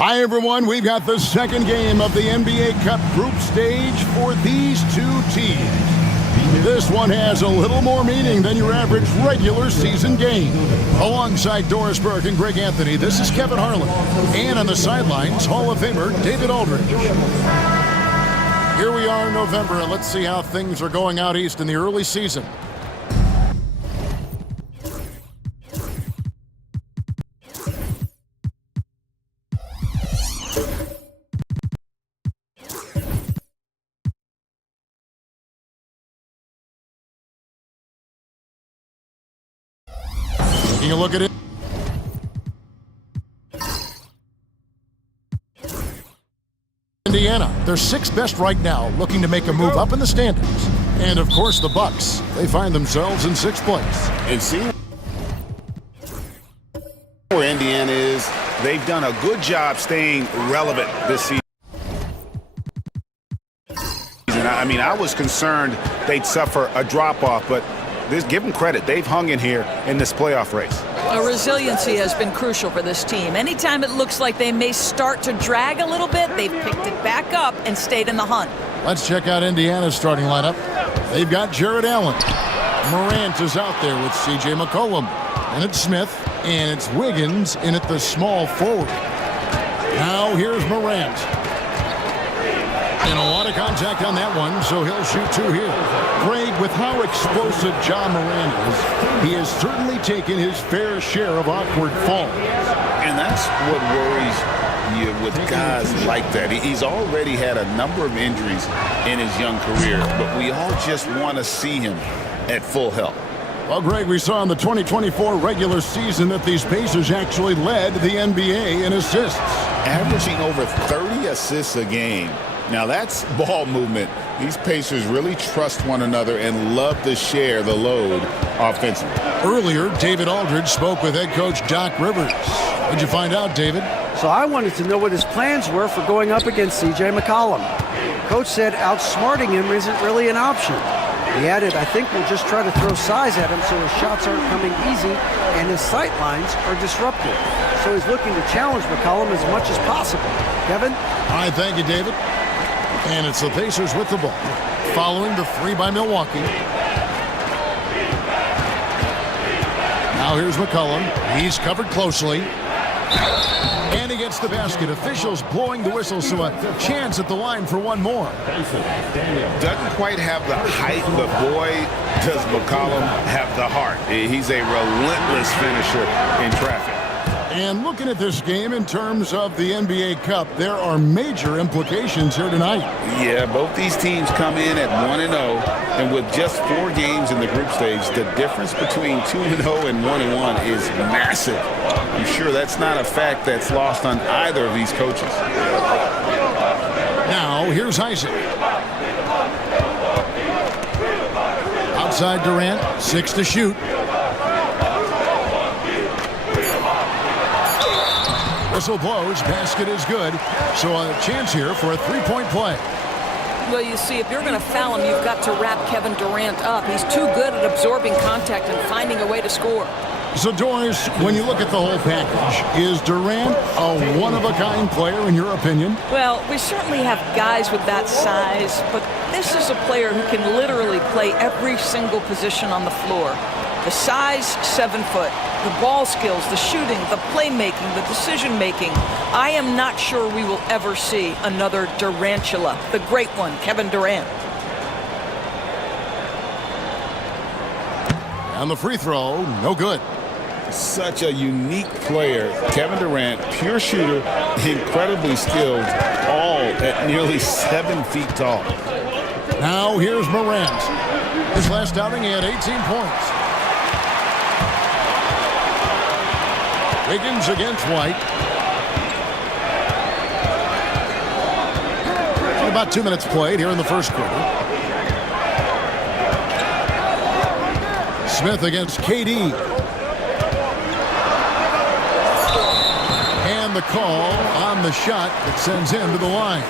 Hi, everyone. We've got the second game of the NBA Cup group stage for these two teams. This one has a little more meaning than your average regular season game. Alongside Doris Burke and Greg Anthony, this is Kevin Harlan. And on the sidelines, Hall of Famer David Aldridge. Here we are in November, and let's see how things are going out east in the early season. Taking a look at it. Indiana, they're sixth best right now, looking to make a move up in the standings. And of course the Bucks, they find themselves in sixth place. And see where Indiana is, they've done a good job staying relevant this season. I mean, I was concerned they'd suffer a drop-off, but give them credit. They've hung in here in this playoff race. Resiliency has been crucial for this team. Anytime it looks like they may start to drag a little bit, they've picked it back up and stayed in the hunt. Let's check out Indiana's starting lineup. They've got Jared Allen. Morant is out there with C.J. McCollum. And it's Smith. And it's Wiggins in at the small forward. Now here's Morant. And a lot of contact on that one, so he'll shoot two here. Greg, with how explosive John Morant is, he has certainly taken his fair share of awkward falls. And that's what worries you with guys like that. He's already had a number of injuries in his young career, but we all just want to see him at full health. Well, Greg, we saw in the 2024 regular season that these Pacers actually led the NBA in assists. Averaging over 30 assists a game. Now that's ball movement. These Pacers really trust one another and love to share the load offensively. Earlier, David Aldridge spoke with head coach Doc Rivers. What'd you find out, David? So I wanted to know what his plans were for going up against C.J. McCollum. Coach said outsmarting him isn't really an option. He added, I think we'll just try to throw size at him so his shots aren't coming easy and his sight lines are disrupted. So he's looking to challenge McCollum as much as possible. Kevin? All right, thank you, David. And it's the Pacers with the ball, following the three by Milwaukee. Now here's McCollum. He's covered closely. And he gets the basket. Officials blowing the whistle, so a chance at the line for one more. Doesn't quite have the height, but boy, does McCollum have the heart. He's a relentless finisher in traffic. And looking at this game in terms of the NBA Cup, there are major implications here tonight. Yeah, both these teams come in at 1-0, and with just 4 games in the group stage, the difference between 2-0 and 1-1 is massive. I'm sure that's not a fact that's lost on either of these coaches. Now, here's Isaac. Outside Durant, 6 to shoot. Whistle blows, basket is good, so a chance here for a three-point play. Well, you see, if you're going to foul him, you've got to wrap Kevin Durant up. He's too good at absorbing contact and finding a way to score. So, Doris, when you look at the whole package, is Durant a one-of-a-kind player in your opinion? Well, we certainly have guys with that size, but this is a player who can literally play every single position on the floor. The size, 7 foot. The ball skills, the shooting, the playmaking, the decision-making. I am not sure we will ever see another Durantula, the great one, Kevin Durant. And the free throw, no good. Such a unique player. Kevin Durant, pure shooter, incredibly skilled, all at nearly 7 feet tall. Now here's Morant. His last outing, he had 18 points. Wiggins against White. About 2 minutes played here in the first quarter. Smith against KD. And the call on the shot that sends him to the line.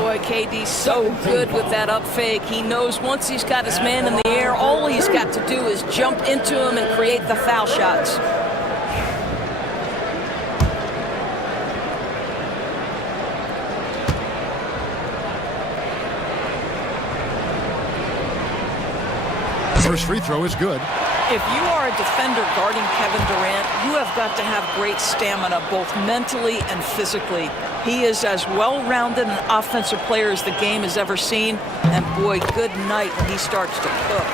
Boy, KD's so good with that up fake. He knows once he's got his man in the air, all he's got to do is jump into him and create the foul shots. First free throw is good. If you are a defender guarding Kevin Durant, you have got to have great stamina, both mentally and physically. He is as well-rounded an offensive player as the game has ever seen. And boy, good night when he starts to cook.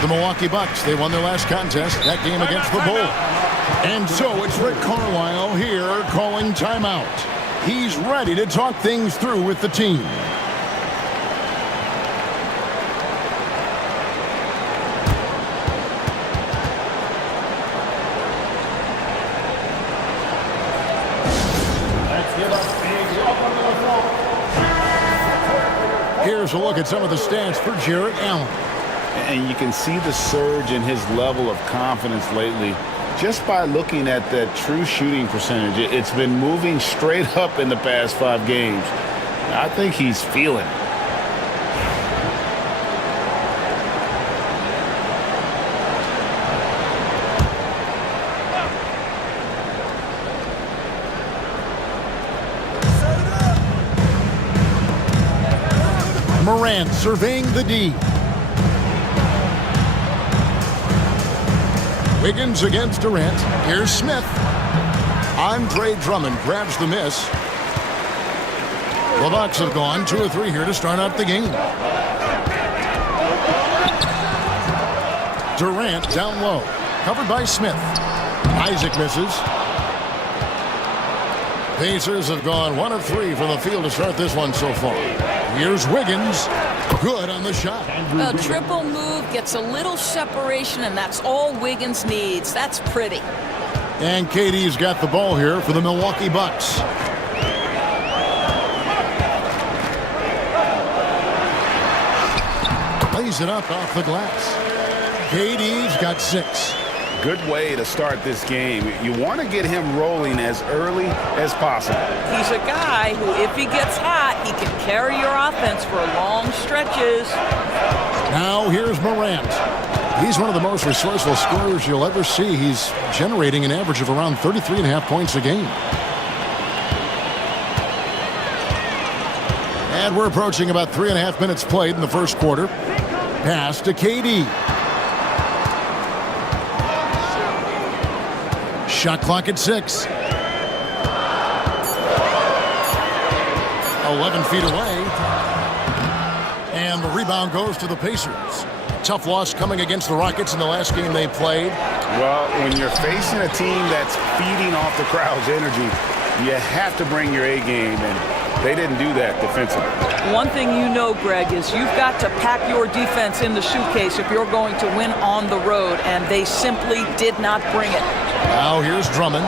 The Milwaukee Bucks, they won their last contest, that game against the Bulls. And so it's Rick Carlisle here calling timeout. He's ready to talk things through with the team. Here's a look at some of the stats for Jarrett Allen. And you can see the surge in his level of confidence lately just by looking at that true shooting percentage. It's been moving straight up in the past 5 games. I think he's feeling it. Morant surveying the D. Wiggins against Durant. Here's Smith. Andre Drummond grabs the miss. The Bucks have gone 2 of 3 here to start out the game. Durant down low. Covered by Smith. Isaac misses. Pacers have gone 1 of 3 from the field to start this one so far. Here's Wiggins. Good on the shot. A triple move gets a little separation, and that's all Wiggins needs. That's pretty. And KD's got the ball here for the Milwaukee Bucks. Lays it up off the glass. KD's got 6. Good way to start this game. You want to get him rolling as early as possible. He's a guy who, if he gets hot, he can carry your offense for long stretches. Now here's Morant. He's one of the most resourceful scorers you'll ever see. He's generating an average of around 33.5 points a game. And we're approaching about 3.5 minutes played in the first quarter. Pass to KD. Shot clock at 6. 11 feet away. And the rebound goes to the Pacers. Tough loss coming against the Rockets in the last game they played. Well, when you're facing a team that's feeding off the crowd's energy, you have to bring your A game, and they didn't do that defensively. One thing you know, Greg, is you've got to pack your defense in the suitcase if you're going to win on the road, and they simply did not bring it. Now here's Drummond.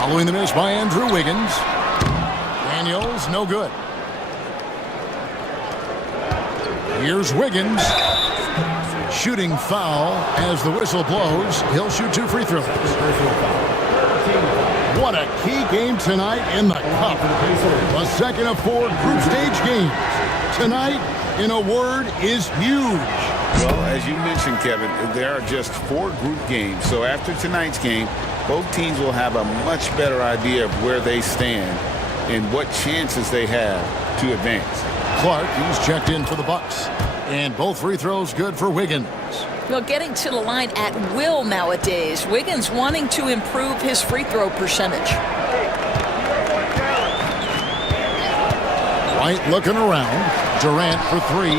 Following the miss by Andrew Wiggins. Daniels, no good. Here's Wiggins. Shooting foul as the whistle blows. He'll shoot 2 free throws. What a key game tonight in the Cup. The second of 4 group stage games. Tonight, in a word, is huge. Well, as you mentioned, Kevin, there are just 4 group games. So after tonight's game, both teams will have a much better idea of where they stand and what chances they have to advance. Clark, he's checked in for the Bucks. And both free throws good for Wiggins. Well, getting to the line at will nowadays. Wiggins wanting to improve his free throw percentage. White looking around. Durant for 3.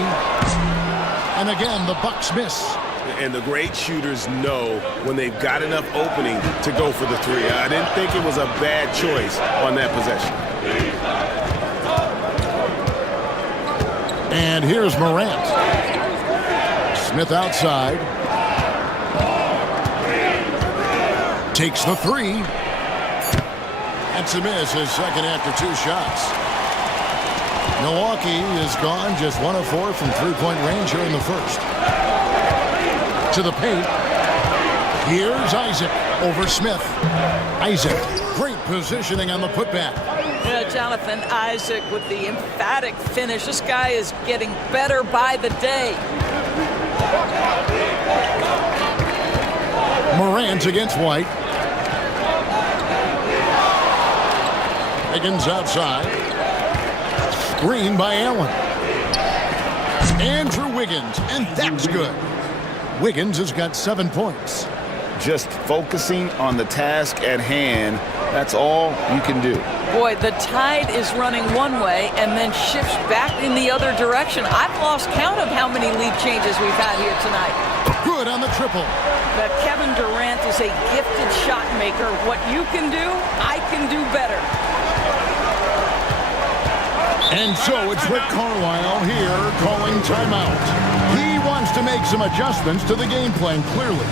And again, the Bucks miss. And the great shooters know when they've got enough opening to go for the 3. I didn't think it was a bad choice on that possession. And here's Morant. Smith outside. Takes the 3. That's a miss, his second after 2 shots. Milwaukee is gone just 1 of 4 from 3-point range here in the first. To the paint. Here's Isaac over Smith. Isaac, great positioning on the putback. Yeah, Jonathan Isaac with the emphatic finish. This guy is getting better by the day. Morant against White. Wiggins outside. Screen by Allen. Andrew Wiggins. Wiggins, and that's good. Wiggins has got 7 points. Just focusing on the task at hand, that's all you can do. Boy, the tide is running one way and then shifts back in the other direction. I've lost count of how many lead changes we've had here tonight. Good on the triple. But Kevin Durant is a gifted shot maker. What you can do, I can do better. And so it's Rick Carlisle here calling timeout. He wants to make some adjustments to the game plan, clearly.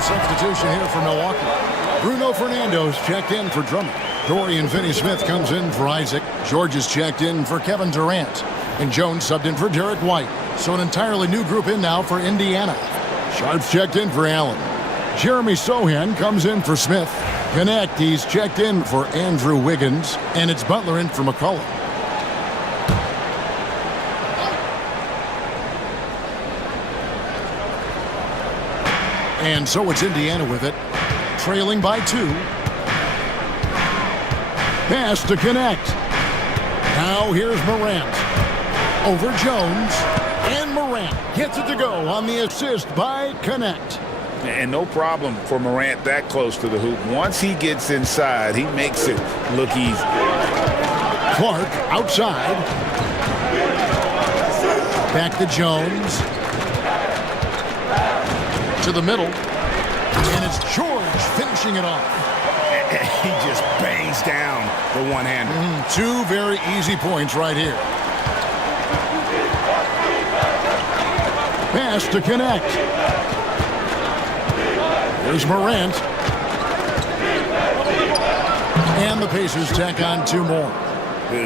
Substitution here for Milwaukee. Bruno Fernando's checked in for Drummond. Dorian Finney-Smith comes in for Isaac. George is checked in for Kevin Durant. And Jones subbed in for Derek White. So an entirely new group in now for Indiana. Sharp's checked in for Allen. Jeremy Sohan comes in for Smith. Connect, he's checked in for Andrew Wiggins. And it's Butler in for McCollum. And so it's Indiana with it, trailing by 2. Pass to Connect. Now here's Morant. Over Jones. And Morant gets it to go on the assist by Connect. And no problem for Morant that close to the hoop. Once he gets inside, he makes it look easy. Clark outside. Back to Jones. To the middle, and it's George finishing it off. He just bangs down the one-hander. 2 very easy points right here. Pass to Connect. There's Morant. And the Pacers tack on 2 more.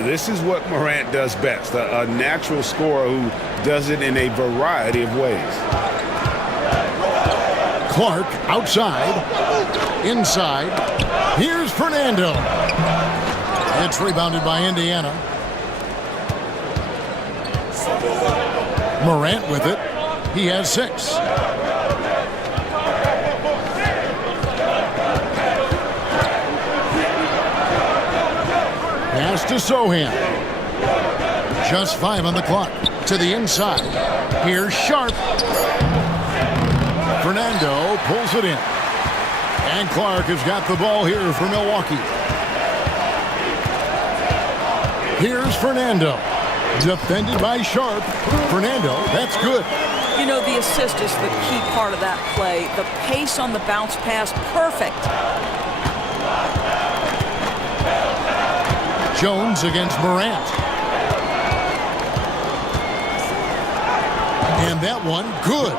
This is what Morant does best, a natural scorer who does it in a variety of ways. Clark outside, inside. Here's Fernando. It's rebounded by Indiana. Morant with it. He has 6. Pass to Sohan. Just 5 on the clock. To the inside. Here's Sharp. Fernando pulls it in. And Clark has got the ball here for Milwaukee. Here's Fernando. Defended by Sharp. Fernando, that's good. You know, the assist is the key part of that play. The pace on the bounce pass, perfect. Jones against Morant. And that one, good.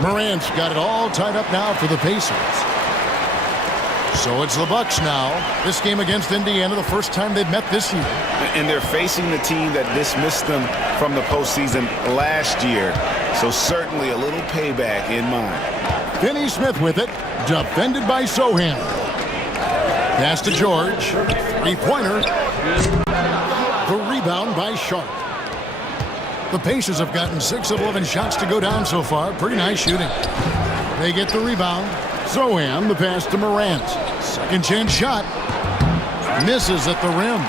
Morant's got it all tied up now for the Pacers. So it's the Bucks now. This game against Indiana, the first time they've met this year. And they're facing the team that dismissed them from the postseason last year. So certainly a little payback in mind. Finney-Smith with it. Defended by Sohan. Pass to George. 3-pointer. The rebound by Sharp. The Pacers have gotten 6 of 11 shots to go down so far. Pretty nice shooting. They get the rebound. Sohan, the pass to Morant. Second chance shot. Misses at the rim.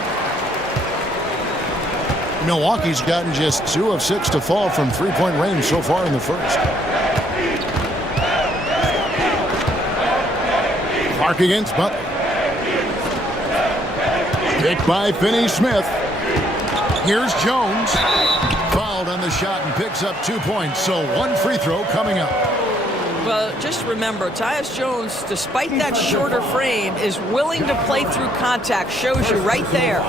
Milwaukee's gotten just 2 of 6 to fall from 3-point range so far in the first. Clark against Butler. Picked by Finney-Smith. Here's Jones. Fouled on the shot and picks up 2 points. So 1 free throw coming up. Well, just remember, Tyus Jones, despite that shorter frame, is willing to play through contact. Shows you right there.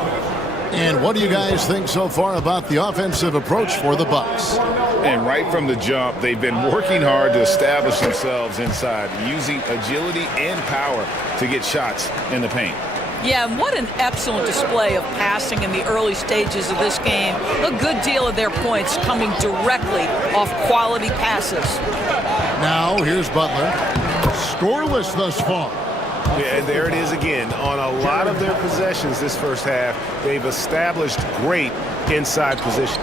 And what do you guys think so far about the offensive approach for the Bucks? And right from the jump, they've been working hard to establish themselves inside, using agility and power to get shots in the paint. Yeah, and what an excellent display of passing in the early stages of this game. A good deal of their points coming directly off quality passes. Now, here's Butler. Scoreless thus far. Yeah, and there it is again. On a lot of their possessions this first half, they've established great inside position.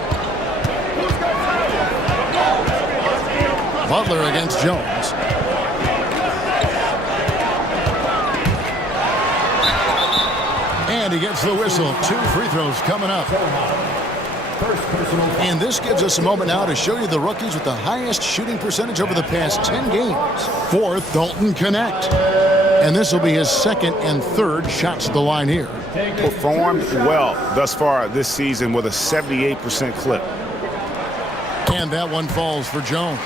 Butler against Jones. And he gets the whistle. 2 free throws coming up. And this gives us a moment now to show you the rookies with the highest shooting percentage over the past 10 games. Fourth, Dalton Connect. And this will be his second and third shots at the line here. Performed well thus far this season with a 78% clip. And that one falls for Jones.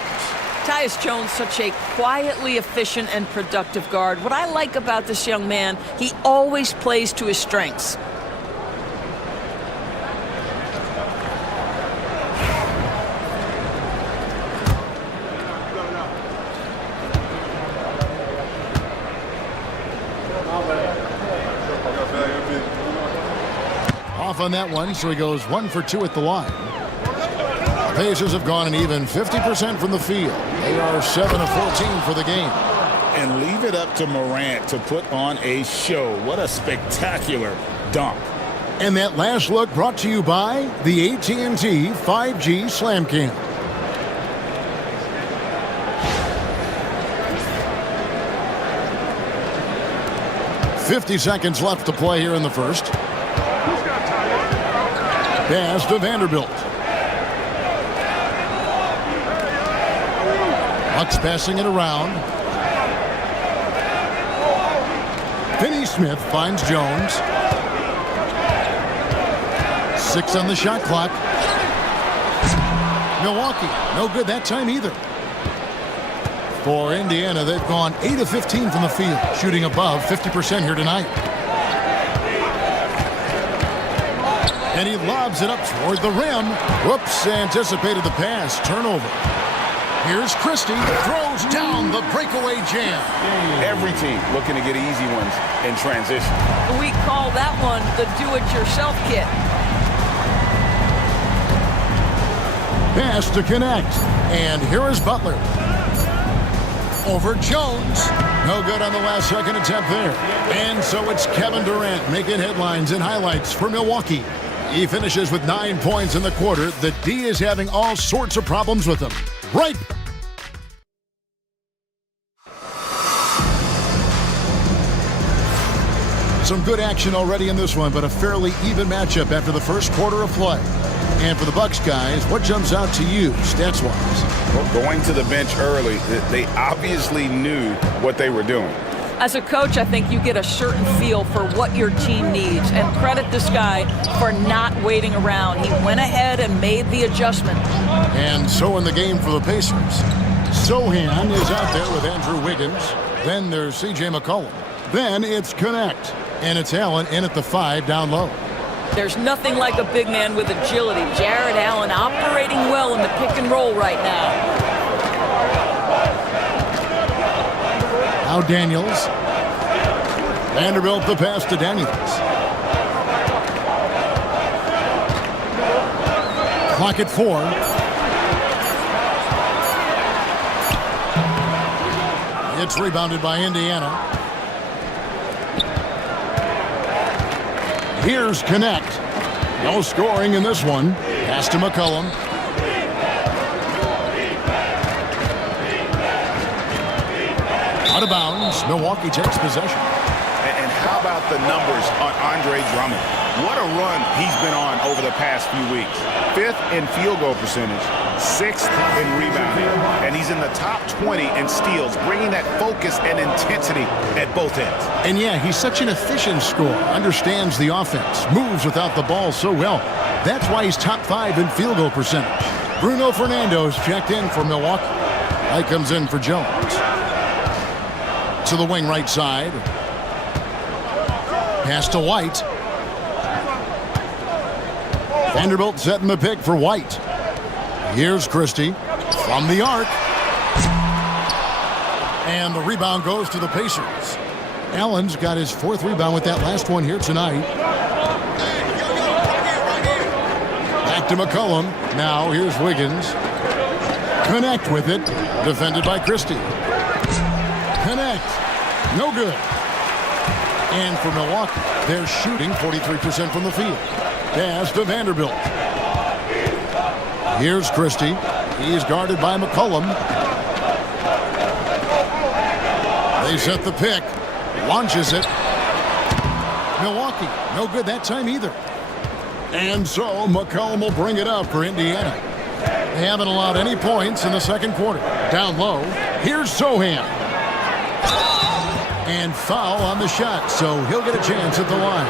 Tyus Jones, such a quietly efficient and productive guard. What I like about this young man, he always plays to his strengths. Off on that one, so he goes 1 for 2 at the line. The Pacers have gone an even 50% from the field. They are 7 of 14 for the game. And leave it up to Morant to put on a show. What a spectacular dunk. And that last look brought to you by the AT&T 5G Slam Cam. .50 seconds left to play here in the first. Pass to Vanderbilt. Bucks passing it around. Finney-Smith finds Jones. 6 on the shot clock. Milwaukee, no good that time either. For Indiana, they've gone 8 of 15 from the field, shooting above 50% here tonight. And he lobs it up toward the rim. Whoops, anticipated the pass. Turnover. Here's Christie, throws down the breakaway jam. Every team looking to get easy ones in transition. We call that one the do-it-yourself kit. Pass to Connect. And here is Butler. Over Jones. No good on the last second attempt there. And so it's Kevin Durant making headlines and highlights for Milwaukee. He finishes with 9 points in the quarter. The D is having all sorts of problems with him. Right. Some good action already in this one, but a fairly even matchup after the first quarter of play. And for the Bucks guys, what jumps out to you stats-wise? Well, going to the bench early, they obviously knew what they were doing. As a coach, I think you get a certain feel for what your team needs, and credit this guy for not waiting around. He went ahead and made the adjustment. And so in the game for the Pacers, Sohan is out there with Andrew Wiggins. Then there's C.J. McCollum. Then it's Connect, and it's Allen in at the 5 down low. There's nothing like a big man with agility. Jared Allen operating well in the pick and roll right now. Now Daniels. Vanderbilt the pass to Daniels. Clock at 4. It's rebounded by Indiana. Here's Connect. No scoring in this one. Pass to McCollum. Out of bounds. Milwaukee takes possession. And how about the numbers on Andre Drummond? What a run he's been on over the past few weeks. 5th in field goal percentage, 6th in rebounding, and he's in the top 20 in steals, bringing that focus and intensity at both ends. And yeah, he's such an efficient scorer, understands the offense, moves without the ball so well. That's why he's top 5 in field goal percentage. Bruno Fernando's checked in for Milwaukee. Light comes in for Jones. To the wing right side. Pass to White. Vanderbilt setting the pick for White. Here's Christie from the arc. And the rebound goes to the Pacers. Allen's got his 4th rebound with that last one here tonight. Back to McCollum. Now here's Wiggins. Connect with it. Defended by Christie. Connect. No good. And for Milwaukee, they're shooting 43% from the field. Pass to Vanderbilt. Here's Christie. He's guarded by McCollum. They set the pick. Launches it. Milwaukee, no good that time either. And so McCollum will bring it up for Indiana. They haven't allowed any points in the second quarter. Down low. Here's Sohan. And foul on the shot, so he'll get a chance at the line.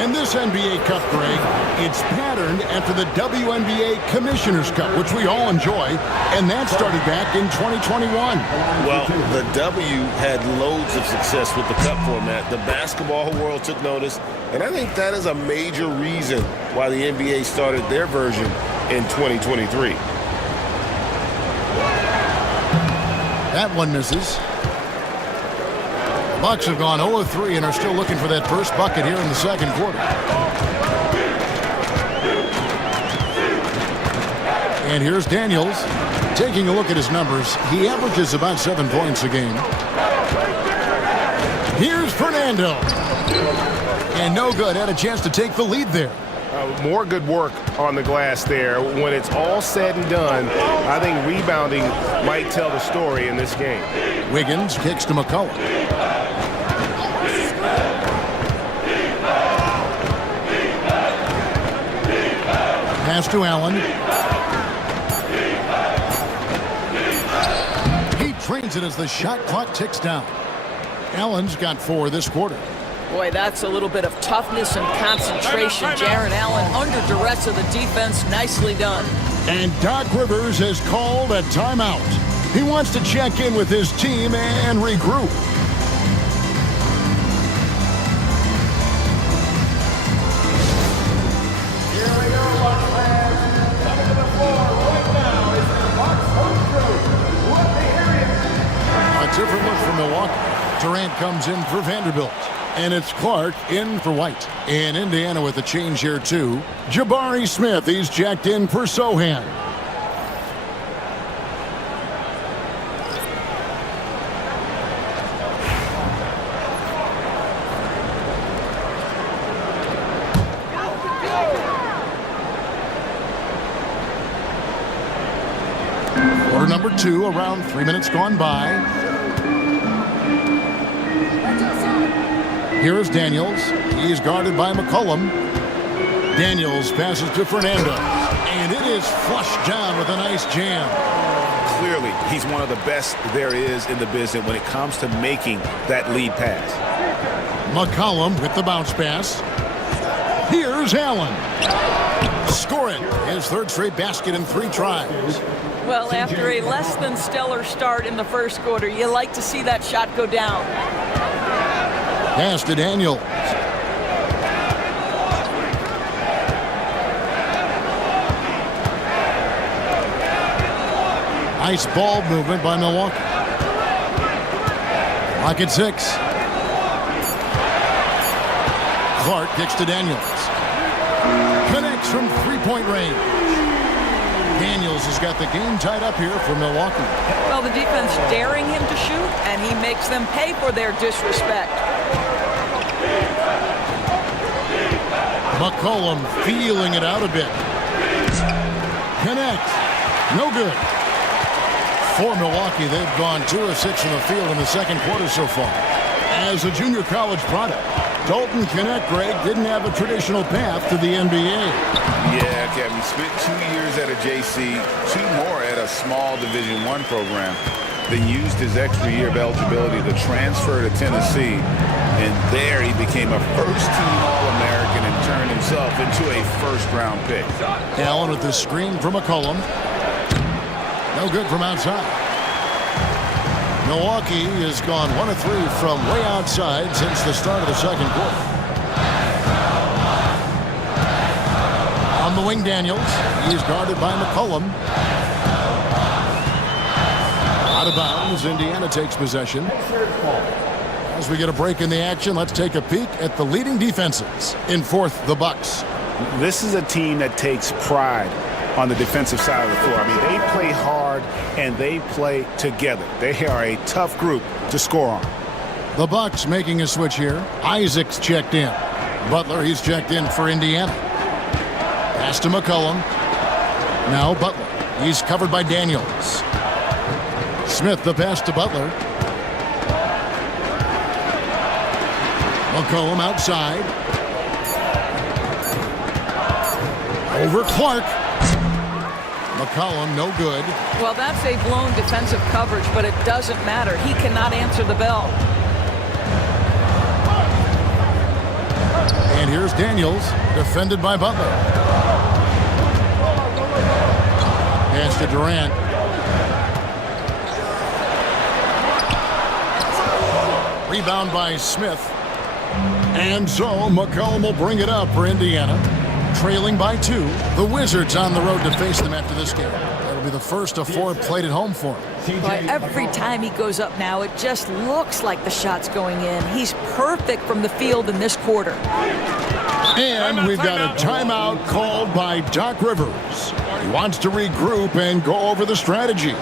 And this NBA Cup, Greg, it's patterned after the WNBA Commissioner's Cup, which we all enjoy, and that started back in 2021. Well, the W had loads of success with the Cup format. The basketball world took notice, and I think that is a major reason why the NBA started their version in 2023. That one misses. Bucks have gone 0-3 and are still looking for that first bucket here in the second quarter. And here's Daniels. Taking a look at his numbers, he averages about 7 points a game. Here's Fernando. And no good. Had a chance to take the lead there. More good work on the glass there. When it's all said and done, I think rebounding might tell the story in this game. Wiggins kicks to McCollum. Pass to Allen. He trains it as the shot clock ticks down. Allen's got 4 this quarter. Boy, that's a little bit of toughness and concentration. Jaron Allen under duress of the defense. Nicely done. And Doc Rivers has called a timeout. He wants to check in with his team and regroup. Here we go, Bucks fans. Coming to the floor right now is the Bucks home crew. Let me hear you. A different look for Milwaukee. Durant comes in for Vanderbilt. And it's Clark in for White. And Indiana with a change here, too. Jabari Smith, he's checked in for Sohan. Quarter number 2, around 3 minutes gone by. Here is Daniels. He's guarded by McCollum. Daniels passes to Fernando. And it is flushed down with a nice jam. Clearly, he's one of the best there is in the business when it comes to making that lead pass. McCollum with the bounce pass. Here's Allen. Scoring his 3rd straight basket in 3 tries. Well, after a less than stellar start in the first quarter, you like to see that shot go down. Pass to Daniels. Nice ball movement by Milwaukee. Lock at 6. Clark kicks to Daniels. Connects from 3-point range. Daniels has got the game tied up here for Milwaukee. Well, the defense daring him to shoot, and he makes them pay for their disrespect. McCollum feeling it out a bit. Connect. No good. For Milwaukee, they've gone 2 of 6 from the field in the second quarter so far. As a junior college product, Dalton Connect, Greg, didn't have a traditional path to the NBA. Yeah, Kevin, spent 2 years at a JC, 2 more at a small Division I program, then used his extra year of eligibility to transfer to Tennessee. And there he became a first-team All-American and turned himself into a first-round pick. Allen with the screen from McCollum. No good from outside. Milwaukee has gone 1 of 3 from way outside since the start of the second quarter. On the wing, Daniels. He's guarded by McCollum. Out of bounds. Indiana takes possession. As we get a break in the action, let's take a peek at the leading defenses. In 4th, the Bucks. This is a team that takes pride on the defensive side of the floor. I mean, they play hard and they play together. They are a tough group to score on. The Bucks making a switch here. Isaac's checked in. Butler, he's checked in for Indiana. Pass to McCollum. Now Butler. He's covered by Daniels. Smith, the pass to Butler. McCollum outside. Over Clark. McCollum, no good. Well, that's a blown defensive coverage, but it doesn't matter. He cannot answer the bell. And here's Daniels, defended by Butler. Pass to Durant. Rebound by Smith. And so McCollum will bring it up for Indiana. Trailing by 2. The Wizards on the road to face them after this game. That'll be the first of 4 played at home for him. But every time he goes up now, it just looks like the shot's going in. He's perfect from the field in this quarter. And we've got a timeout called by Doc Rivers. He wants to regroup and go over the strategy.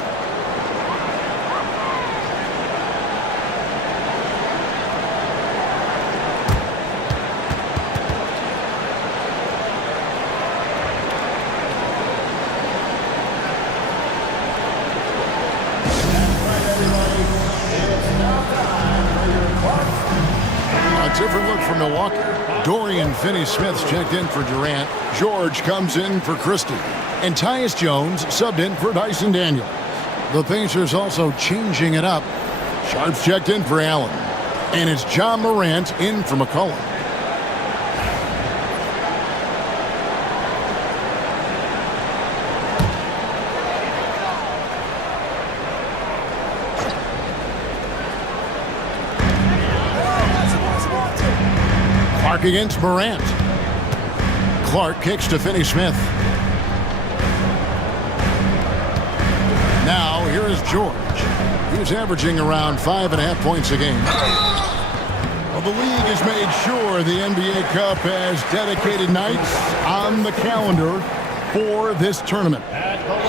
Different look from Milwaukee. Dorian Finney-Smith's checked in for Durant. George comes in for Christie. And Tyus Jones subbed in for Dyson Daniels. The Pacers also changing it up. Sharp's checked in for Allen. And it's John Morant in for McCollum. Clark against Morant. Clark kicks to Finney-Smith. Now here is George. He's averaging around 5.5 points a game. Well, the league has made sure the NBA Cup has dedicated nights on the calendar for this tournament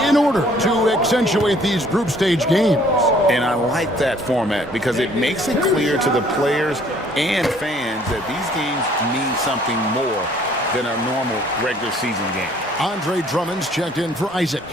in order to accentuate these group stage games. And I like that format because it makes it clear to the players and fans that these games mean something more than a normal regular season game. Andre Drummond's checked in for Isaac.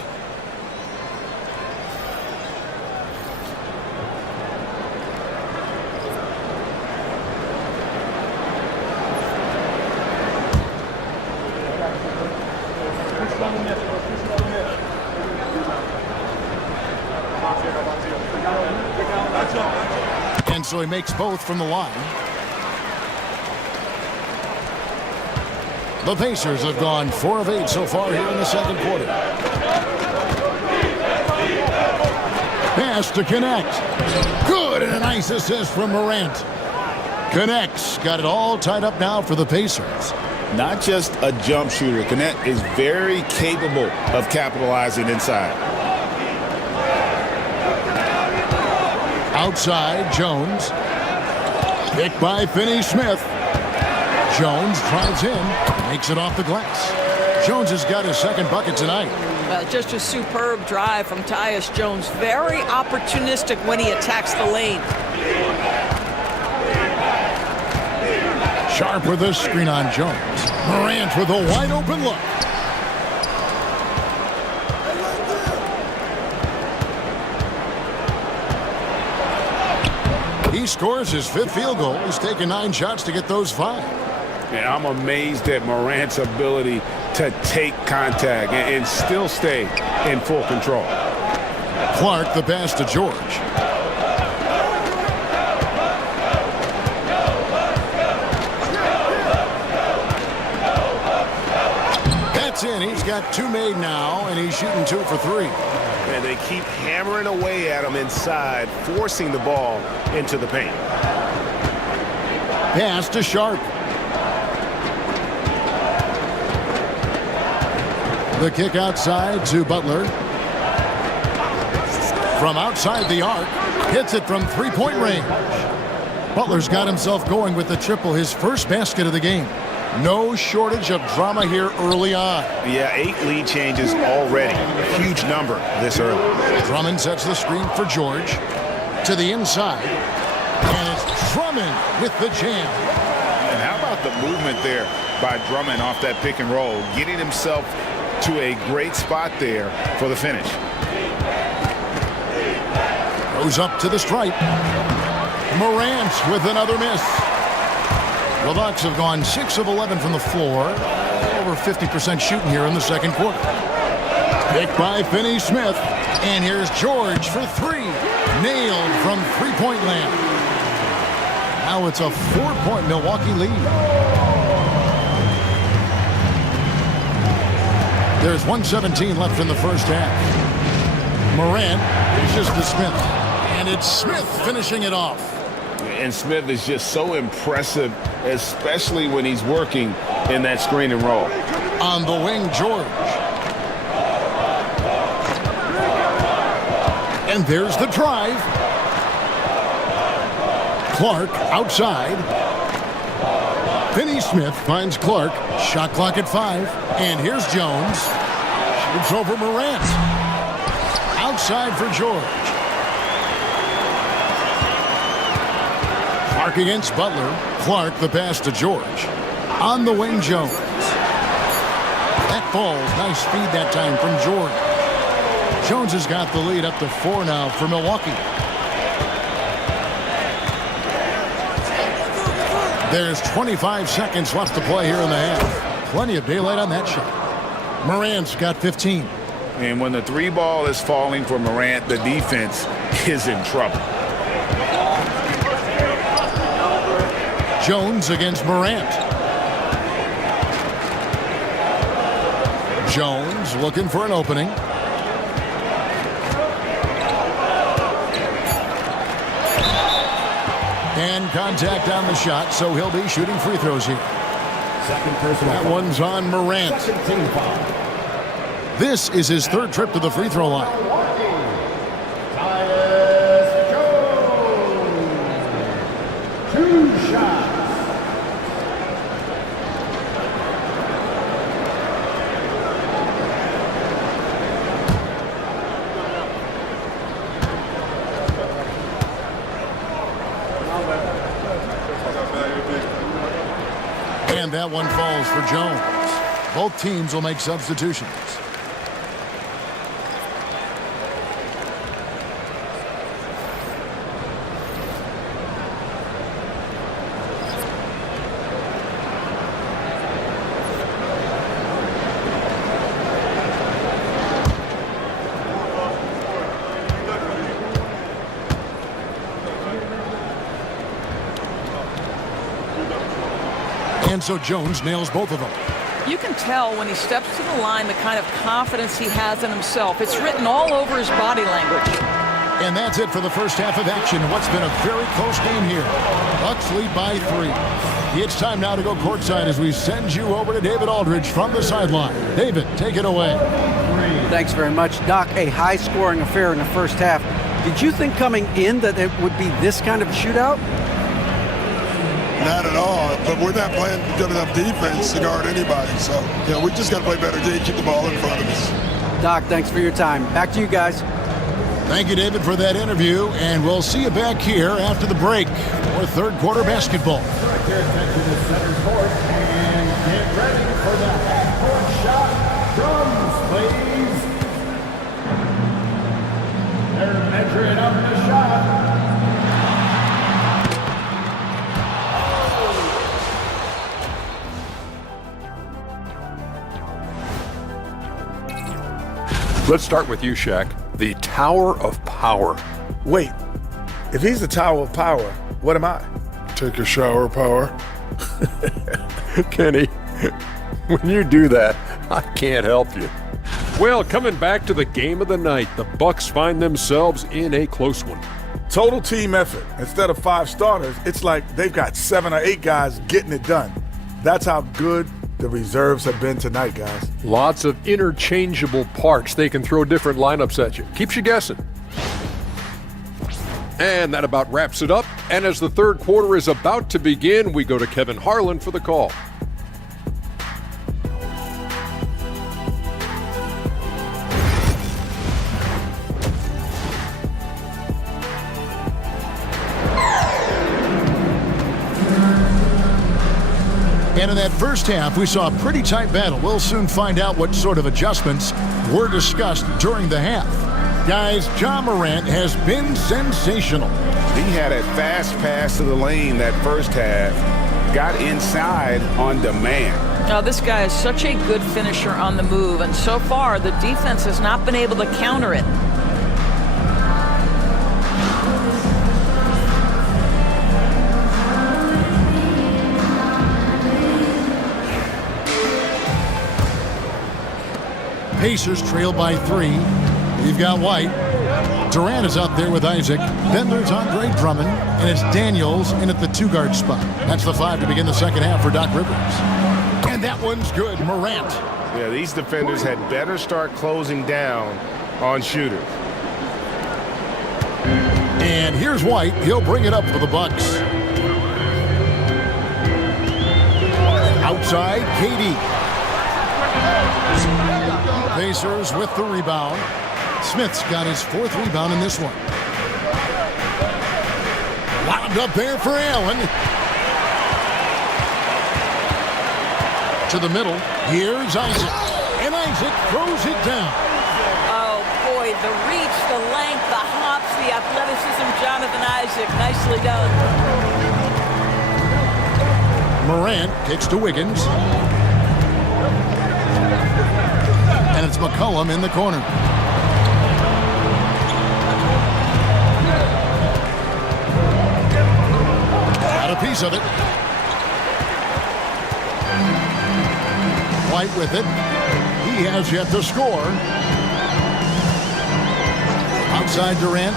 And so he makes both from the line. The Pacers have gone 4 of 8 so far here in the second quarter. Pass to connect. Good, and a nice assist from Morant. Connects. Got it all tied up now for the Pacers. Not just a jump shooter. Connect is very capable of capitalizing inside. Outside, Jones. Picked by Finney-Smith. Jones drives in, makes it off the glass. Jones has got his second bucket tonight. Just a superb drive from Tyus Jones. Very opportunistic when he attacks the lane. Sharp with a screen on Jones. Morant with a wide open look. He scores his 5th field goal. He's taken 9 shots to get those 5. Yeah, I'm amazed at Morant's ability to take contact and still stay in full control. Clark, the pass to George. That's in. He's got 2 made now, and he's shooting 2 for 3. And they keep hammering away at him inside, forcing the ball into the paint. Pass to Sharp. The kick outside to Butler. From outside the arc, hits it from 3-point range. Butler's got himself going with the triple, his first basket of the game. No shortage of drama here early on. Yeah, 8 lead changes already. A huge number this early. Drummond sets the screen for George. To the inside. And it's Drummond with the jam. And how about the movement there by Drummond off that pick and roll, getting himself to a great spot there for the finish. Goes up to the stripe. Morant with another miss. The Bucks have gone 6 of 11 from the floor. Over 50% shooting here in the second quarter. Picked by Finney-Smith. And here's George for 3. Nailed from three-point land. Now it's a 4-point Milwaukee lead. There's 1:17 left in the first half. Morant dishes to Smith. And it's Smith finishing it off. And Smith is just so impressive, especially when he's working in that screen and roll. On the wing, George. And there's the drive. Clark outside. Finney-Smith finds Clark. Shot clock at 5. And here's Jones. Shoots over Morant. Outside for George. Clark against Butler. Clark the pass to George. On the wing, Jones. That falls. Nice speed that time from George. Jones has got the lead up to 4 now for Milwaukee. There's 25 seconds left to play here in the half. Plenty of daylight on that shot. Morant's got 15. And when the 3 ball is falling for Morant, the defense is in trouble. Jones against Morant. Jones looking for an opening. And contact on the shot, so he'll be shooting free throws here. That one's on Morant. This is his 3rd trip to the free throw line. Two shots. And that one falls for Jones. Both teams will make substitutions. And so Jones nails both of them. You can tell when he steps to the line the kind of confidence he has in himself. It's written all over his body language. And that's it for the first half of action. What's been a very close game here. Bucks lead by 3. It's time now to go courtside as we send you over to David Aldridge from the sideline. David, take it away. Thanks very much, Doc. A high-scoring affair in the first half. Did you think coming in that it would be this kind of a shootout? Not at all, but we're not playing good enough defense to guard anybody. So, we just got to play better D, keep the ball in front of us. Doc, thanks for your time. Back to you guys. Thank you, David, for that interview, and we'll see you back here after the break for 3rd quarter basketball. Right there, attention to center court, and get ready for the half-court shot. Drums, please. They're measuring up the shot. Let's start with you, Shaq. The Tower of Power. Wait, if he's the Tower of Power, what am I? Take a shower, Power. Kenny, when you do that, I can't help you. Well, coming back to the game of the night, the Bucks find themselves in a close one. Total team effort. Instead of 5 starters, it's like they've got 7 or 8 guys getting it done. That's how good the reserves have been tonight, guys. Lots of interchangeable parts. They can throw different lineups at you. Keeps you guessing. And that about wraps it up. And as the 3rd quarter is about to begin, we go to Kevin Harlan for the call. And in that first half, we saw a pretty tight battle. We'll soon find out what sort of adjustments were discussed during the half. Guys, Ja Morant has been sensational. He had a fast pass to the lane that first half, got inside on demand. Now, this guy is such a good finisher on the move, and so far the defense has not been able to counter it. Pacers trail by 3. You've got White. Durant is out there with Isaac. Then there's Andre Drummond, and it's Daniels in at the 2-guard spot. That's the 5 to begin the second half for Doc Rivers. And that one's good. Morant. Yeah, these defenders had better start closing down on shooters. And here's White. He'll bring it up for the Bucks. Outside, KD. Pacers with the rebound. Smith's got his 4th rebound in this one. Lobbed up there for Allen. To the middle. Here's Isaac. And Isaac throws it down. Oh, boy, the reach, the length, the hops, the athleticism, Jonathan Isaac. Nicely done. Morant kicks to Wiggins. And it's McCollum in the corner. Got a piece of it. White with it. He has yet to score. Outside Durant.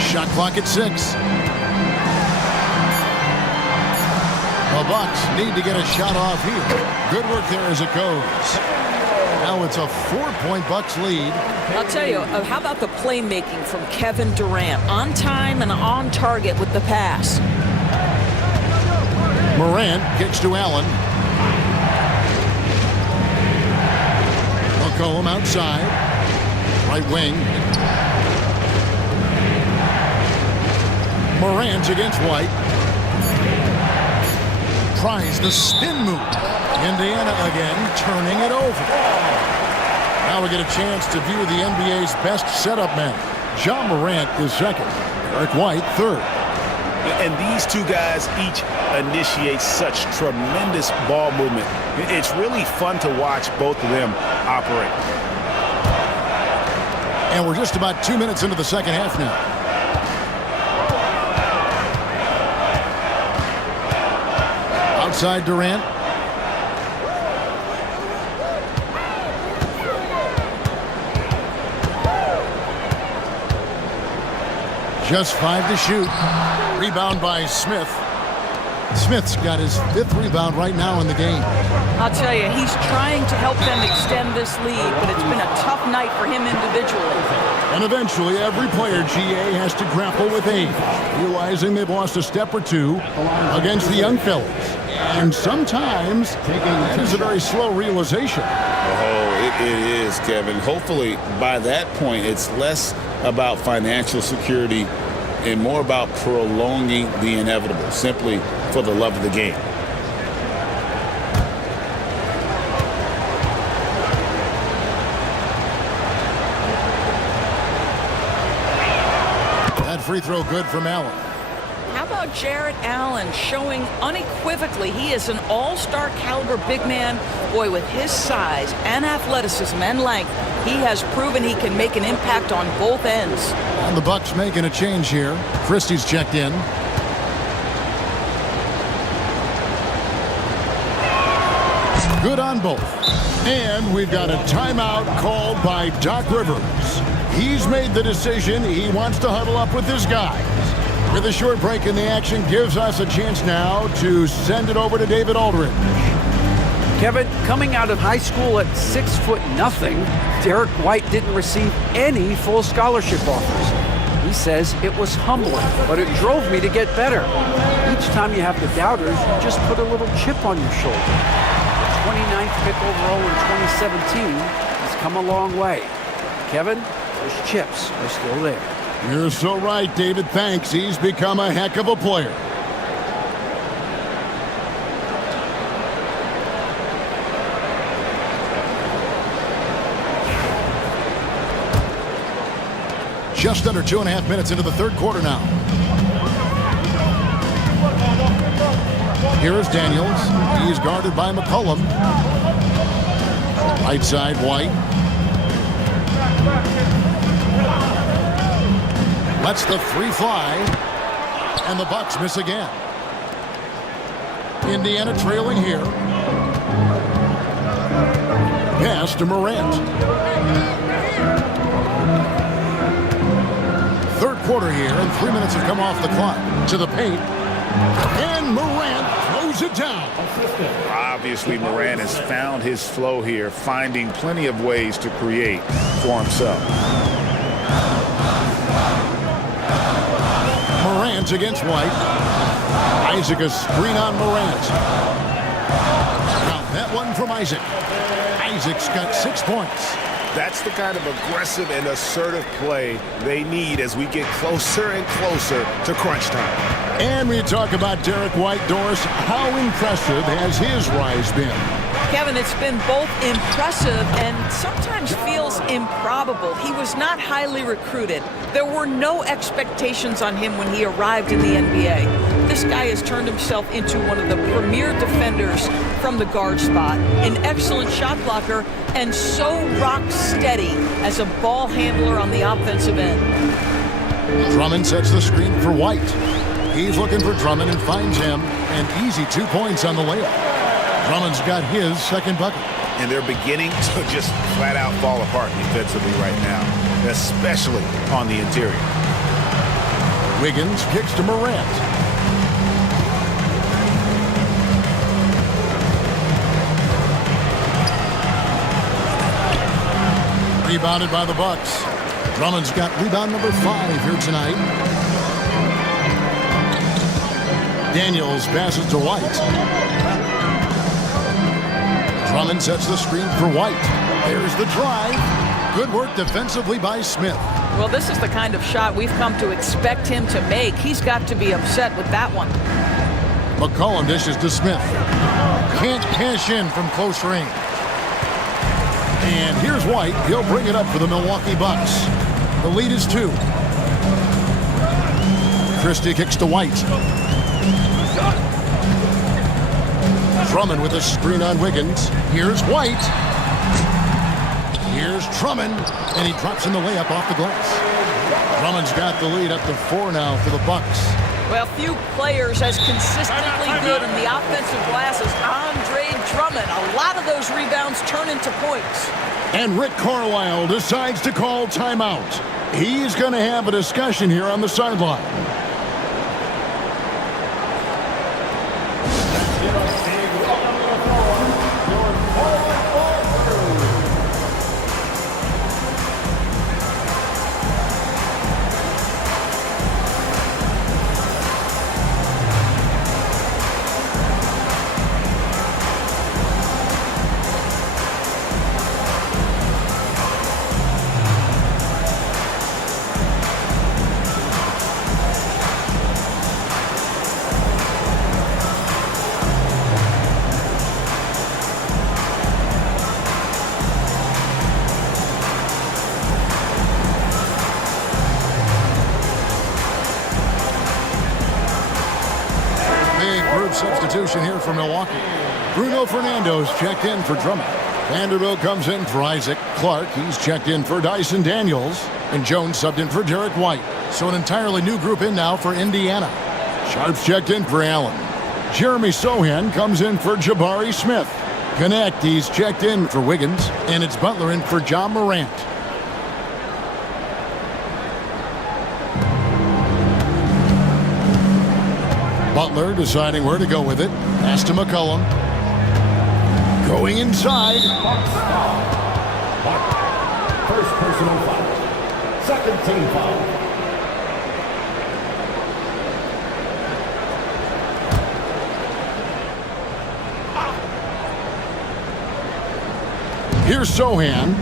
Shot clock at 6. The Bucks need to get a shot off here. Good work there as it goes. Now it's a 4-point Bucks lead. I'll tell you, how about the playmaking from Kevin Durant? On time and on target with the pass. Morant kicks to Allen. McCollum outside. Right wing. Morant against White. Tries the spin move. Indiana again turning it over. Now we get a chance to view the NBA's best setup man. Ja Morant is second. Derek White third. And these two guys each initiate such tremendous ball movement. It's really fun to watch both of them operate. And we're just about 2 minutes into the second half now. Outside Durant. Just 5 to shoot. Rebound by Smith. Smith's got his 5th rebound right now in the game. I'll tell you, he's trying to help them extend this lead, but it's been a tough night for him individually. And eventually, every player, GA, has to grapple with age, realizing they've lost a step or two against the young fellas. And sometimes that is a very slow realization. Oh, it is, Kevin. Hopefully, by that point, it's less about financial security and more about prolonging the inevitable, simply for the love of the game. That free throw good from Allen. How about Jarrett Allen showing unequivocally he is an all-star caliber big man? Boy, with his size and athleticism and length, he has proven he can make an impact on both ends. And the Bucks making a change here. Christie's checked in. Good on both. And we've got a timeout called by Doc Rivers. He's made the decision. He wants to huddle up with his guys. With a short break in the action, gives us a chance now to send it over to David Aldridge. Kevin, coming out of high school at 6'0", Derek White didn't receive any full scholarship offers. He says it was humbling, but it drove me to get better. Each time you have the doubters, you just put a little chip on your shoulder. The 29th pick overall in 2017 has come a long way. Kevin, those chips are still there. You're so right, David. Thanks. He's become a heck of a player. Just under 2.5 minutes into the third quarter now. Here is Daniels. He's guarded by McCollum. Right side, White. Lets the three fly. And the Bucks miss again. Indiana trailing here. Pass to Morant. Third quarter here, and 3 minutes have come off the clock. To the paint. And Morant throws it down. Obviously, Morant has found his flow here, finding plenty of ways to create for himself. Morant against White. Isaac a screen on Morant. Now that one from Isaac. Isaac's got 6 points. That's the kind of aggressive and assertive play they need as we get closer and closer to crunch time. And we talk about Derek White. Doris, how impressive has his rise been? Kevin, it's been both impressive and sometimes feels improbable. He was not highly recruited. There were no expectations on him when he arrived in the NBA. This guy has turned himself into one of the premier defenders from the guard spot, an excellent shot blocker, and so rock steady as a ball handler on the offensive end. Drummond sets the screen for White. He's looking for Drummond and finds him. An easy 2 points on the layup. Drummond's got his second bucket. And they're beginning to just flat out fall apart defensively right now, especially on the interior. Wiggins kicks to Morant. Rebounded by the Bucks. Drummond's got rebound number 5 here tonight. Daniels passes to White. Drummond sets the screen for White. There's the drive. Good work defensively by Smith. Well, this is the kind of shot we've come to expect him to make. He's got to be upset with that one. McCollum dishes to Smith. Can't cash in from close range. And here's White. He'll bring it up for the Milwaukee Bucks. The lead is 2. Christie kicks to White. Drummond with a screen on Wiggins. Here's White. Here's Drummond. And he drops in the layup off the glass. Drummond's got the lead up to 4 now for the Bucks. Well, few players as consistently good in the offensive glass as Andre Drummond. A lot of those rebounds turn into points. And Rick Carlisle decides to call timeout. He's going to have a discussion here on the sideline. Substitution here for Milwaukee. Bruno Fernando's checked in for Drummond. Vanderbilt comes in for Isaac. Clark, he's checked in for Dyson Daniels. And Jones subbed in for Derek White. So an entirely new group in now for Indiana. Sharp's checked in for Allen. Jeremy Sohan comes in for Jabari Smith. Connect, he's checked in for Wiggins. And it's Butler in for John Morant. Butler deciding where to go with it. Pass to McCollum. Going inside. First personal foul. Second team foul. Here's Sohan.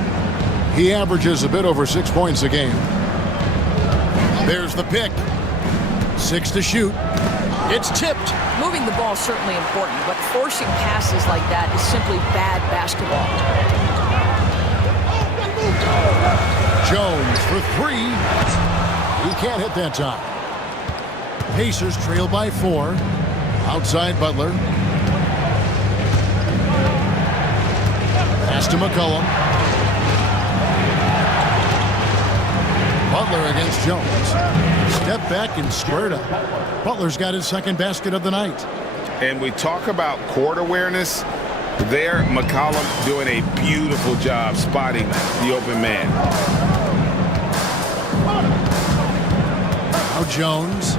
He averages a bit over 6 points a game. There's the pick. 6 to shoot. It's tipped. Moving the ball is certainly important, but forcing passes like that is simply bad basketball. Jones for 3. He can't hit that time. Pacers trail by 4. Outside Butler. Pass to McCollum. Butler against Jones. Step back and squared up. Butler's got his second basket of the night. And we talk about court awareness. There, McCollum doing a beautiful job spotting the open man. Now Jones,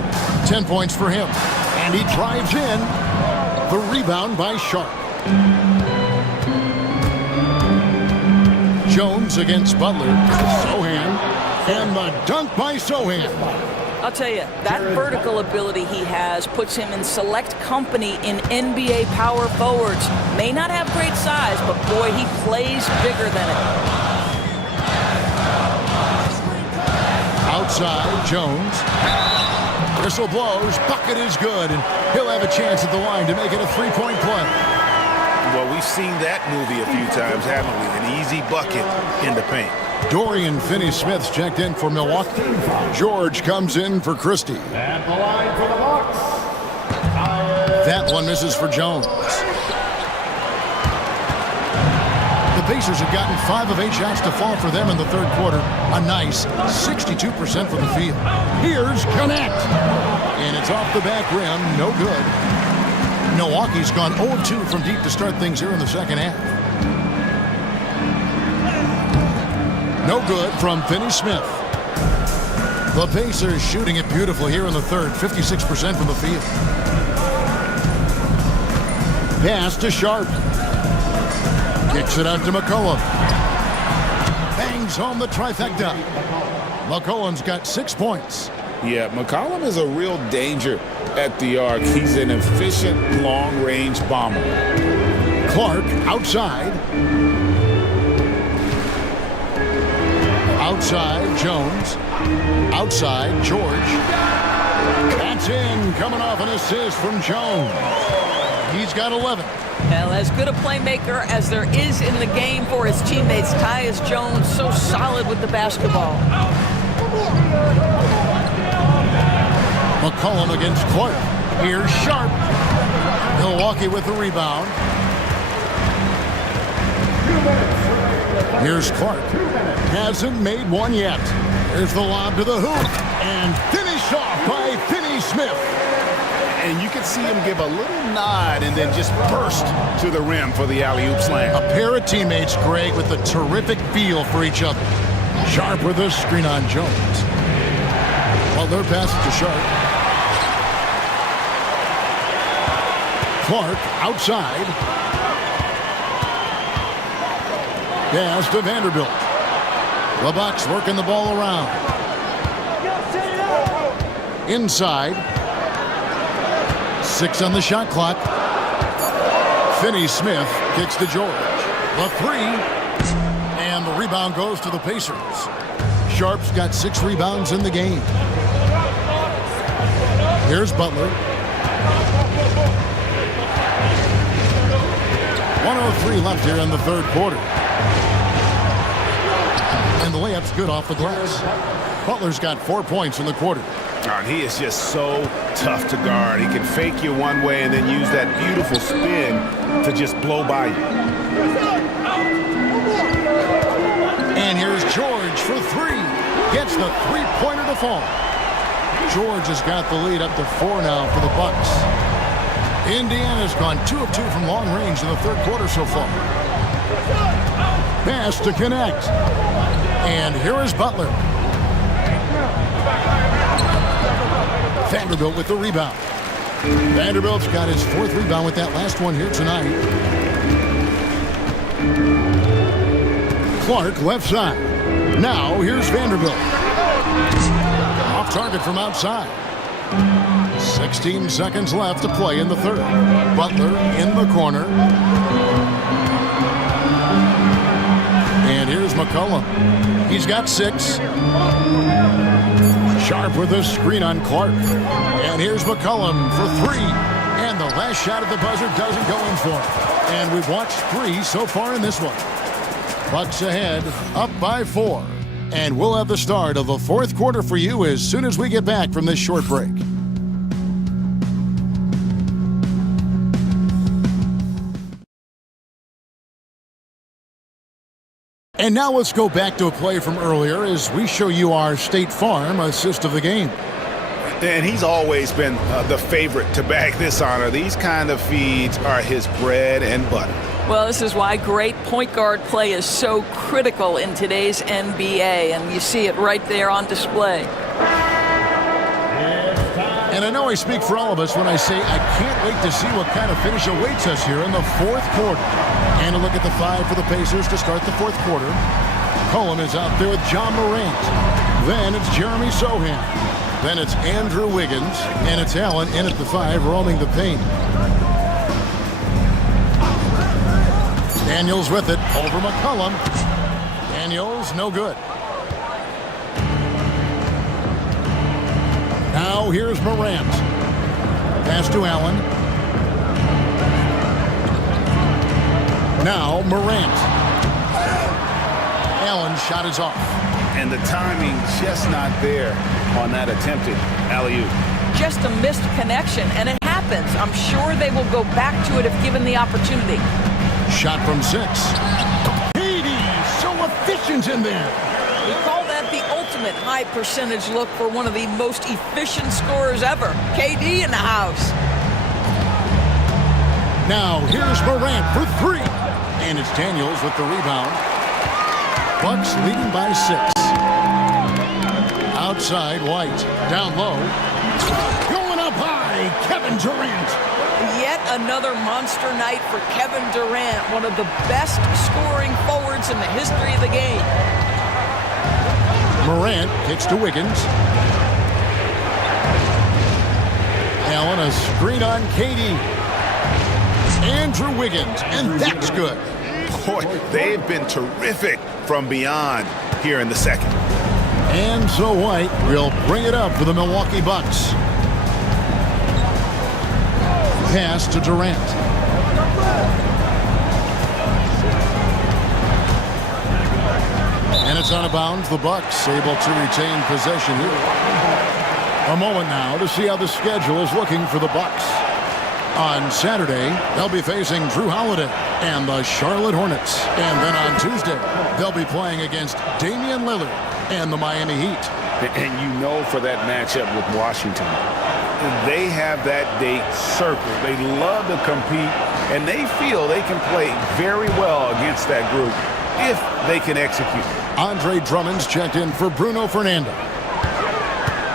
10 points for him. And he drives in. The rebound by Sharp. Jones against Butler. Sohan. And the dunk by Sohan. I'll tell you, that vertical ability he has puts him in select company in NBA power forwards. May not have great size, but boy, he plays bigger than it. Outside, Jones. Whistle blows. Bucket is good, and he'll have a chance at the line to make it a three-point play. Well, we've seen that movie a few times, haven't we? An easy bucket in the paint. Dorian Finney-Smith's checked in for Milwaukee. George comes in for Christie. At the line for the Bucks. That one misses for Jones. The Pacers have gotten 5 of 8 shots to fall for them in the third quarter. A nice 62% from the field. Here's Connect. And it's off the back rim. No good. Milwaukee's gone 0-2 from deep to start things here in the second half. No good from Finney-Smith. The Pacers shooting it beautifully here in the third. 56% from the field. Pass to Sharp. Kicks it out to McCollum. Bangs home the trifecta. McCollum's got 6 points. Yeah, McCollum is a real danger at the arc. He's an efficient long-range bomber. Clark outside. Outside, Jones. Outside, George. That's in, coming off an assist from Jones. He's got 11. Well, as good a playmaker as there is in the game for his teammates, Tyus Jones, so solid with the basketball. McCollum against Clark. Here's Sharp. Milwaukee with the rebound. Here's Clark. Hasn't made one yet. There's the lob to the hoop. And finished off by Finney-Smith. And you can see him give a little nod and then just burst to the rim for the alley-oop slam. A pair of teammates, Greg, with a terrific feel for each other. Sharp with a screen on Jones. Butler passes to Sharp. Clark outside. Pass to Vanderbilt. The Bucks working the ball around. Inside. 6 on the shot clock. Finney-Smith kicks to George. The 3. And the rebound goes to the Pacers. Sharp's got 6 rebounds in the game. Here's Butler. 1:03 left here in the third quarter. And the layup's good off the glass. Butler's got 4 points in the quarter. Oh, he is just so tough to guard. He can fake you one way and then use that beautiful spin to just blow by you. And here's George for 3. Gets the three-pointer to fall. George has got the lead up to 4 now for the Bucks. Indiana's gone 2 of 2 from long range in the third quarter so far. Pass to Connect. And here is Butler. Vanderbilt with the rebound. Vanderbilt's got his 4th rebound with that last one here tonight. Clark left side. Now here's Vanderbilt. Off target from outside. 16 seconds left to play in the third. Butler in the corner. And here's McCollum. He's got 6. Sharp with a screen on Clark. And here's McCollum for three. And the last shot at the buzzer doesn't go in for it. And we've watched three so far in this one. Bucks ahead, up by 4. And we'll have the start of the fourth quarter for you as soon as we get back from this short break. And now let's go back to a play from earlier as we show you our State Farm assist of the game. And he's always been the favorite to bag this honor. These kind of feeds are his bread and butter. Well, this is why great point guard play is so critical in today's NBA, and you see it right there on display. And I know I speak for all of us when I say I can't wait to see what kind of finish awaits us here in the fourth quarter. And a look at the 5 for the Pacers to start the fourth quarter. Cohen is out there with John Morant. Then it's Jeremy Sohan. Then it's Andrew Wiggins. And it's Allen in at the 5, roaming the paint. Daniels with it over McCollum. Daniels, no good. Now here's Morant. Pass to Allen. Now Morant. Allen's shot is off. And the timing just not there on that attempted alley-oop. Just a missed connection, and it happens. I'm sure they will go back to it if given the opportunity. Shot from 6. KD, so efficient in there. We call that the ultimate high percentage look for one of the most efficient scorers ever. KD in the house. Now here's Morant for 3. And it's Daniels with the rebound. Bucks leading by 6. Outside White. Down low. Going up high. Kevin Durant. Yet another monster night for Kevin Durant, one of the best scoring forwards in the history of the game. Morant kicks to Wiggins. Allen, a screen on KD. Andrew Wiggins, and that's good. Boy, they've been terrific from beyond here in the second. And so White will bring it up for the Milwaukee Bucks. Pass to Durant. And it's out of bounds. The Bucks able to retain possession here. A moment now to see how the schedule is looking for the Bucks. On Saturday, they'll be facing Drew Holiday and the Charlotte Hornets. And then on Tuesday, they'll be playing against Damian Lillard and the Miami Heat. And you know for that matchup with Washington, they have that date circled. They love to compete, and they feel they can play very well against that group if they can execute. Andre Drummond's checked in for Bruno Fernando.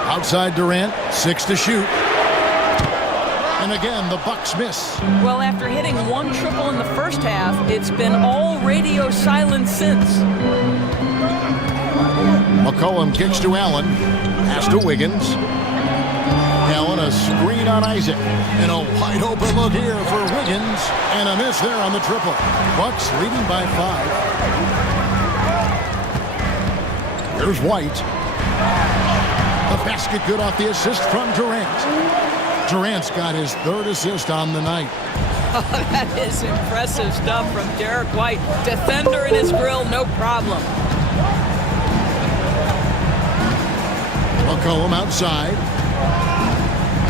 Outside Durant, 6 to shoot. And again, the Bucks miss. Well, after hitting 1 triple in the first half, it's been all radio silence since. McCollum kicks to Allen. Pass to Wiggins. Allen, a screen on Isaac. And a wide open look here for Wiggins. And a miss there on the triple. Bucks leading by 5. Here's White. The basket good off the assist from Durant. Durant's got his 3rd assist on the night. Oh, that is impressive stuff from Derek White. Defender in his grill, no problem. McCollum outside.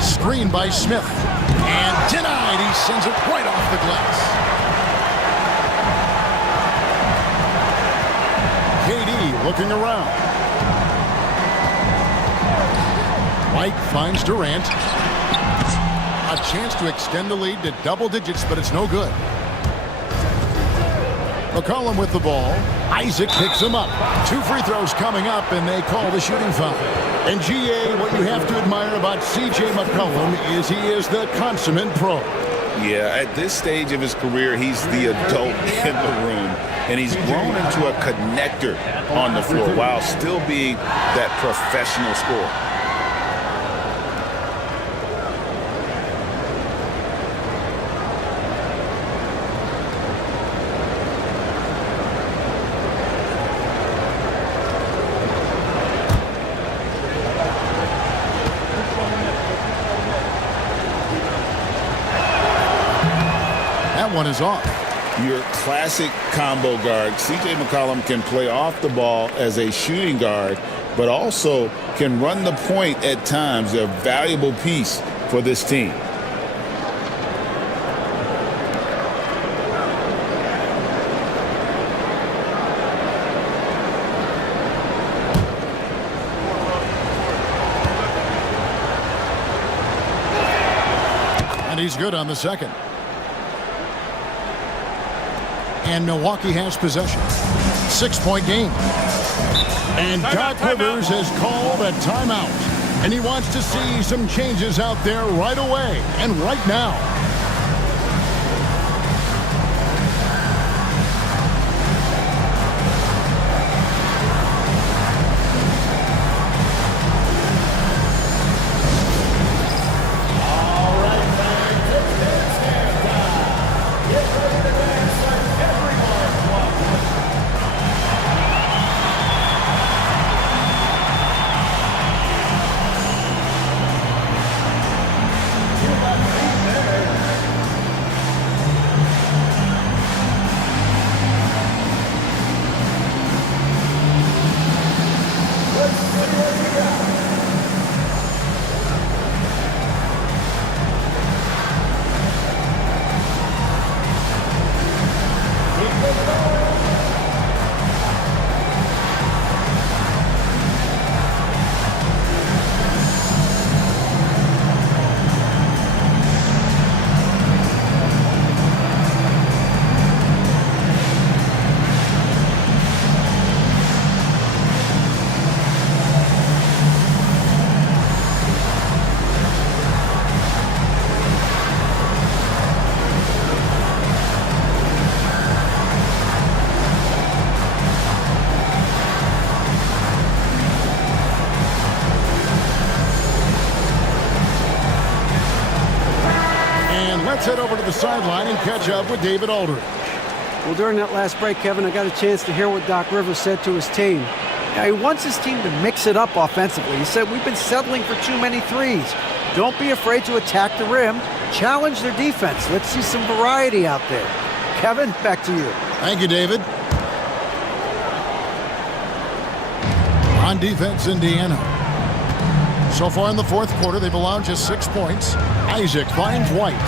Screen by Smith. And denied. He sends it right off the glass. KD looking around. White finds Durant. A chance to extend the lead to double digits, but it's no good. McCollum with the ball. Isaac picks him up. 2 free throws coming up, and they call the shooting foul. And GA, what you have to admire about C.J. McCollum is he is the consummate pro. Yeah, at this stage of his career, he's the adult in the room, and he's grown into a connector on the floor while still being that professional scorer. one is off. Your classic combo guard. C.J. McCollum can play off the ball as a shooting guard, but also can run the point at times. A valuable piece for this team. And he's good on the second. And Milwaukee has possession. 6-point game. And Doc Rivers has called a timeout. And he wants to see some changes out there right away and right now. Let's head over to the sideline and catch up with David Aldridge. Well, during that last break, Kevin, I got a chance to hear what Doc Rivers said to his team. Now, he wants his team to mix it up offensively. He said, we've been settling for too many threes. Don't be afraid to attack the rim. Challenge their defense. Let's see some variety out there. Kevin, back to you. Thank you, David. On defense, Indiana. So far in the fourth quarter, they've allowed just 6 points. Isaac finds White.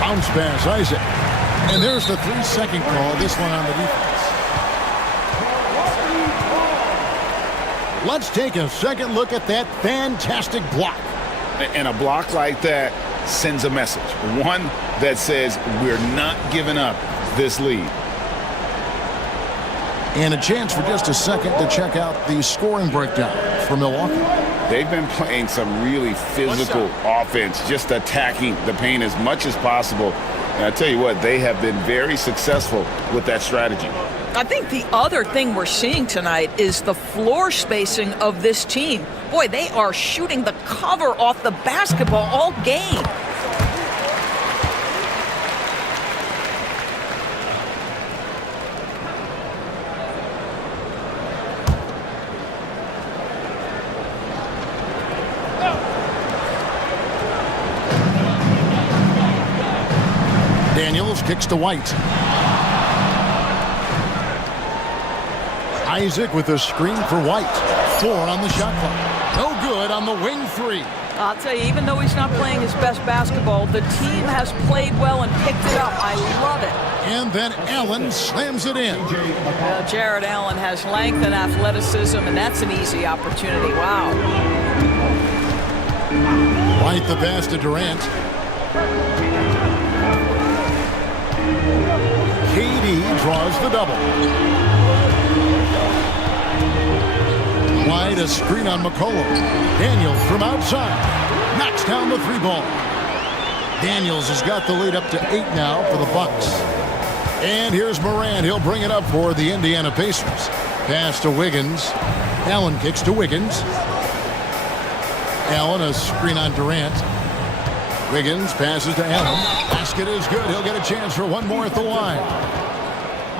Bounce pass, Isaac. And there's the 3-second call, this one on the defense. Let's take a second look at that fantastic block. And a block like that sends a message. One that says we're not giving up this lead. And a chance for just a second to check out the scoring breakdown for Milwaukee. They've been playing some really physical offense, just attacking the paint as much as possible. And I tell you what, they have been very successful with that strategy. I think the other thing we're seeing tonight is the floor spacing of this team. Boy, they are shooting the cover off the basketball all game. Daniels kicks to White. Isaac with a screen for White. 4 on the shot clock. No good on the wing 3. I'll tell you, even though he's not playing his best basketball, the team has played well and picked it up. I love it. And then Allen slams it in. Jared Allen has length and athleticism, and that's an easy opportunity. Wow. White the pass to Durant. KD draws the double. White a screen on McCollum. Daniels from outside. Knocks down the 3-ball. Daniels has got the lead up to 8 now for the Bucks. And here's Morant. He'll bring it up for the Indiana Pacers. Pass to Wiggins. Allen kicks to Wiggins. Allen a screen on Durant. Wiggins passes to Allen. Basket is good. He'll get a chance for one more at the line.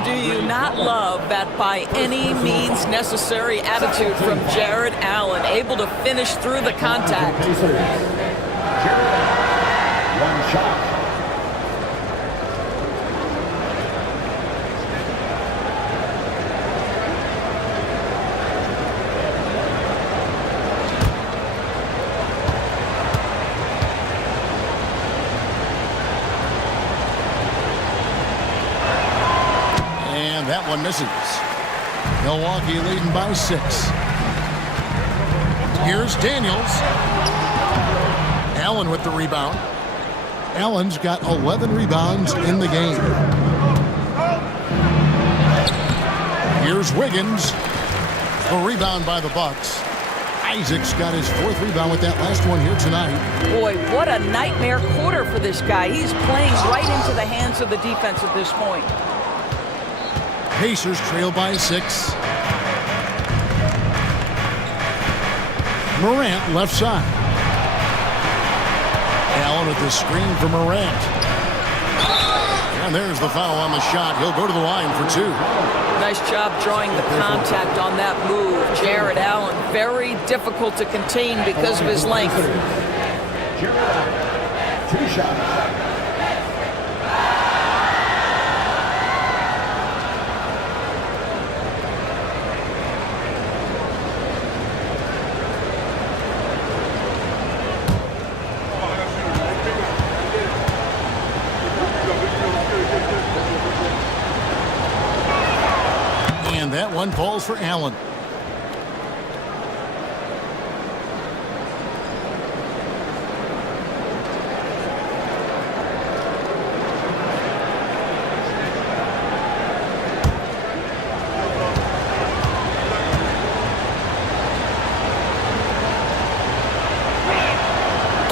Do you not love that by any means necessary attitude from Jared Allen, able to finish through the contact? one shot. And that one misses. Milwaukee leading by 6. Here's Daniels. Allen with the rebound. Allen's got 11 rebounds in the game. Here's Wiggins. A rebound by the Bucks. Isaac's got his 4th rebound with that last one here tonight. Boy, what a nightmare quarter for this guy. He's playing right into the hands of the defense at this point. Pacers trail by 6. Morant left side. Allen with the screen for Morant. And there's the foul on the shot. He'll go to the line for 2. Nice job drawing the contact on that move. Jared Allen, very difficult to contain because of his length. Jared Allen, 2 shots. That one falls for Allen.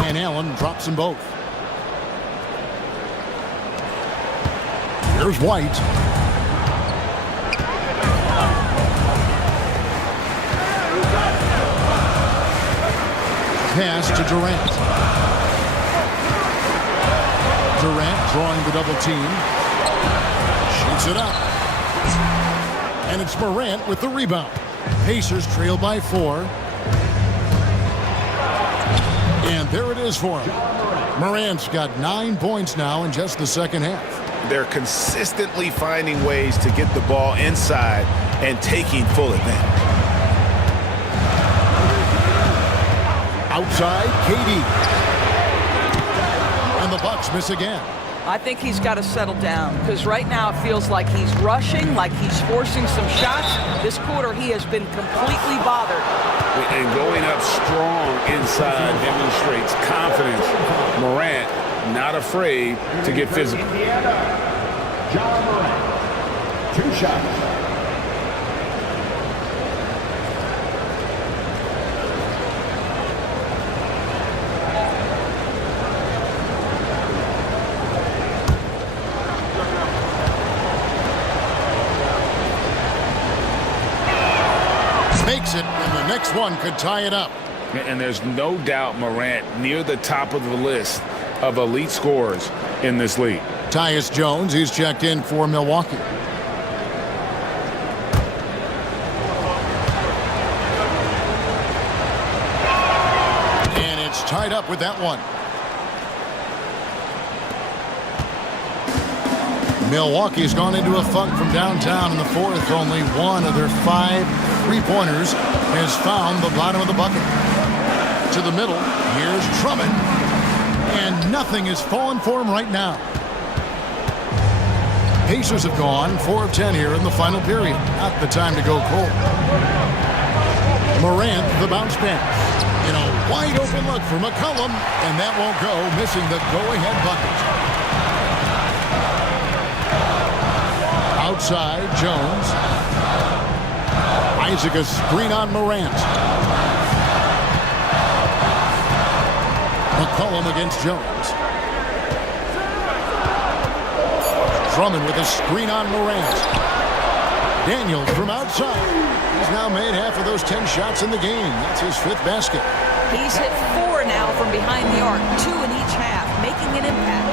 And Allen drops them both. Here's White. Pass to Durant. Durant drawing the double team. Shoots it up. And it's Morant with the rebound. Pacers trail by 4. And there it is for him. Morant's got 9 points now in just the second half. They're consistently finding ways to get the ball inside and taking full advantage. Outside, KD. And the Bucks miss again. I think he's got to settle down because right now it feels like he's rushing, like he's forcing some shots. This quarter he has been completely bothered. And going up strong inside demonstrates confidence. Morant not afraid to get physical. John Morant, 2 shots. Makes it, and the next one could tie it up. And there's no doubt Morant near the top of the list of elite scorers in this league. Tyus Jones, he's checked in for Milwaukee. And it's tied up with that one. Milwaukee's gone into a funk from downtown in the 4th. Only one of their 5 3-pointers has found the bottom of the bucket. To the middle, here's Drummond. And nothing is falling for him right now. Pacers have gone 4 of 10 here in the final period. Not the time to go cold. Morant, the bounce pass. In a wide open look for McCollum, and that won't go, missing the go-ahead bucket. Outside, Jones. Isaac a screen on Morant. McCollum against Jones. Drummond with a screen on Morant. Daniels from outside. He's now made half of those 10 shots in the game. That's his 5th basket. He's hit 4 now from behind the arc, 2 in each half, making an impact.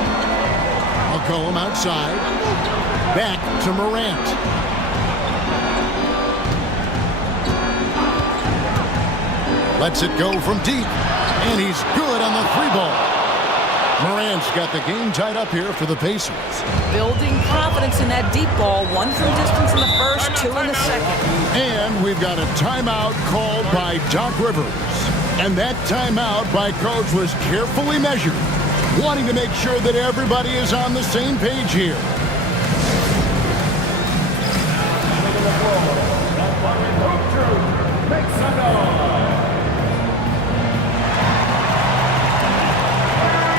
McCollum outside. Back to Morant. Lets it go from deep. And he's good on the 3 ball. Morant's got the game tied up here for the Pacers. Building confidence in that deep ball. 1 from distance in the first, 2 in the second. And we've got a timeout called by Doc Rivers. And that timeout by Coach was carefully measured, wanting to make sure that everybody is on the same page here.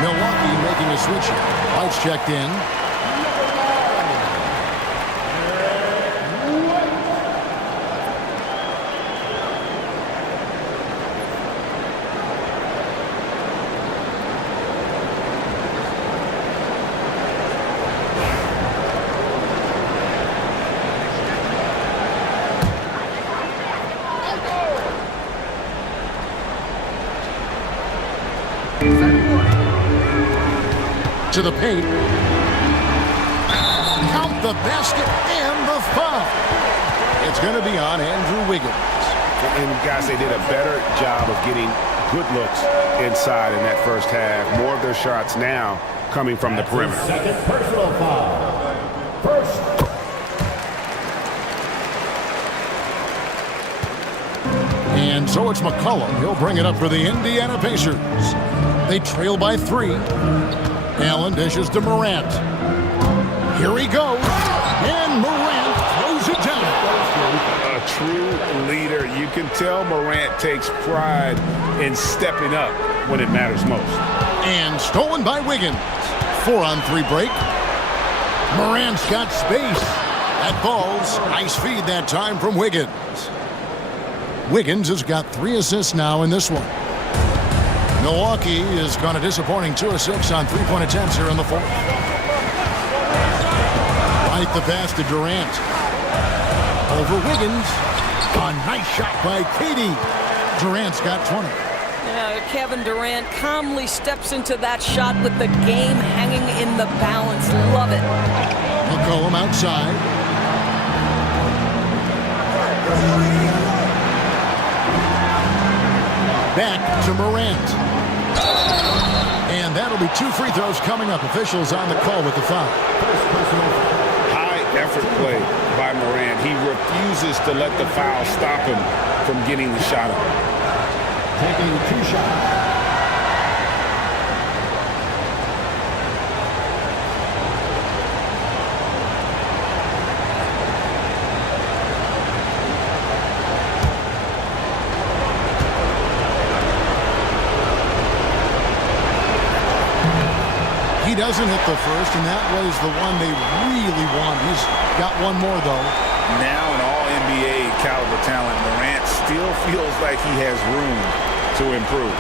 Milwaukee making a switch here. Lights checked in. To the paint. Count the basket and the foul. It's going to be on Andrew Wiggins. And guys, they did a better job of getting good looks inside in that first half. More of their shots now coming from the perimeter. Second personal foul. First. And so it's McCollum. He'll bring it up for the Indiana Pacers. They trail by 3. Allen dishes to Morant. Here he goes. And Morant throws it down. A true leader. You can tell Morant takes pride in stepping up when it matters most. And stolen by Wiggins. 4-on-3 break. Morant's got space. That ball's nice feed that time from Wiggins. Wiggins has got 3 assists now in this one. Milwaukee has gone a disappointing 2 of 6 on 3-point attempts here in the fourth. Right the pass to Durant. Over Wiggins. A nice shot by KD. Durant's got 20. Kevin Durant calmly steps into that shot with the game hanging in the balance. Love it. McCollum outside. Back to Morant. And that'll be 2 free throws coming up. Officials on the call with the foul. High effort play by Morant. He refuses to let the foul stop him from getting the shot up. Taking 2 shots. He doesn't hit the first, and that was the one they really want. He's got one more, though. Now an all-NBA caliber talent, Morant still feels like he has room to improve.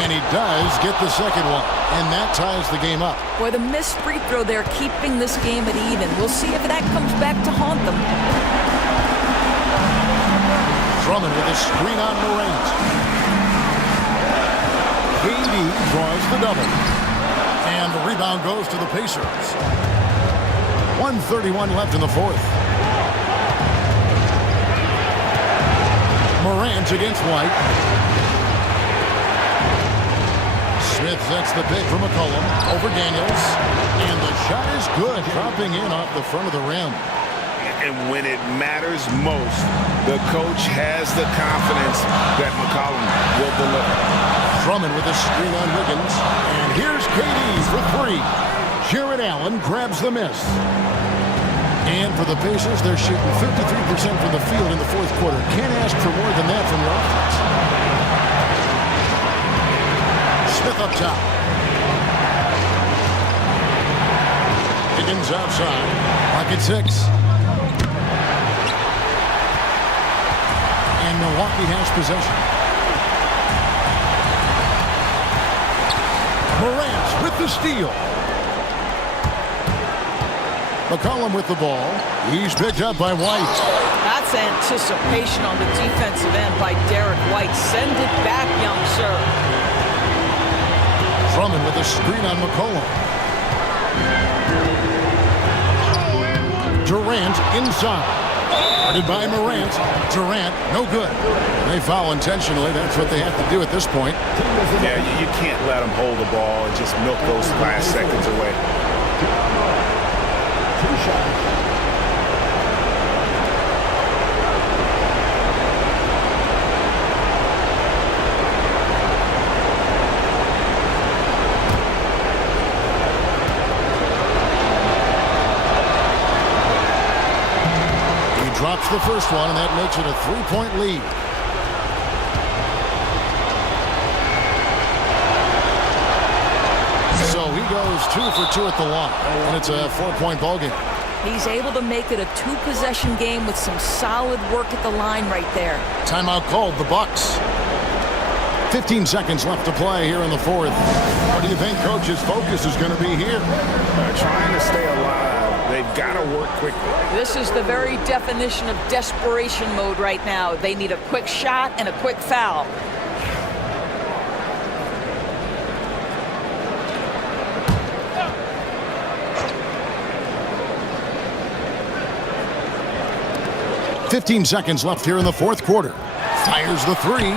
And he does get the second one, and that ties the game up. Boy, the missed free throw there keeping this game at even. We'll see if that comes back to haunt them. Drummond with a screen on Morant. KD draws the double. And the rebound goes to the Pacers. 1:31 left in the fourth. Morant against White. Smith sets the pick for McCollum over Daniels. And the shot is good, dropping in off the front of the rim. And when it matters most, the coach has the confidence that McCollum will deliver. Drummond with a screen on Wiggins. And here's KD for 3. Jared Allen grabs the miss. And for the Pacers, they're shooting 53% from the field in the fourth quarter. Can't ask for more than that from your offense. Smith up top. Wiggins outside. Pocket 6. And Milwaukee has possession. Morant with the steal. McCollum with the ball. He's picked up by White. That's anticipation on the defensive end by Derek White. Send it back, young sir. Drummond with a screen on McCollum. Durant inside. Guarded by Morant. Durant, no good. They foul intentionally. That's what they have to do at this point. Yeah, you can't let them hold the ball and just milk those last seconds away. Drops the first one, and that makes it a 3-point lead. So he goes 2 for 2 at the line, and it's a 4-point ball game. He's able to make it a 2-possession game with some solid work at the line right there. Timeout called, the Bucks. 15 seconds left to play here in the fourth. What do you think Coach's focus is going to be here? Trying to stay alive. They've got to work quickly. This is the very definition of desperation mode right now. They need a quick shot and a quick foul. .15 seconds left here in the fourth quarter. Fires the three.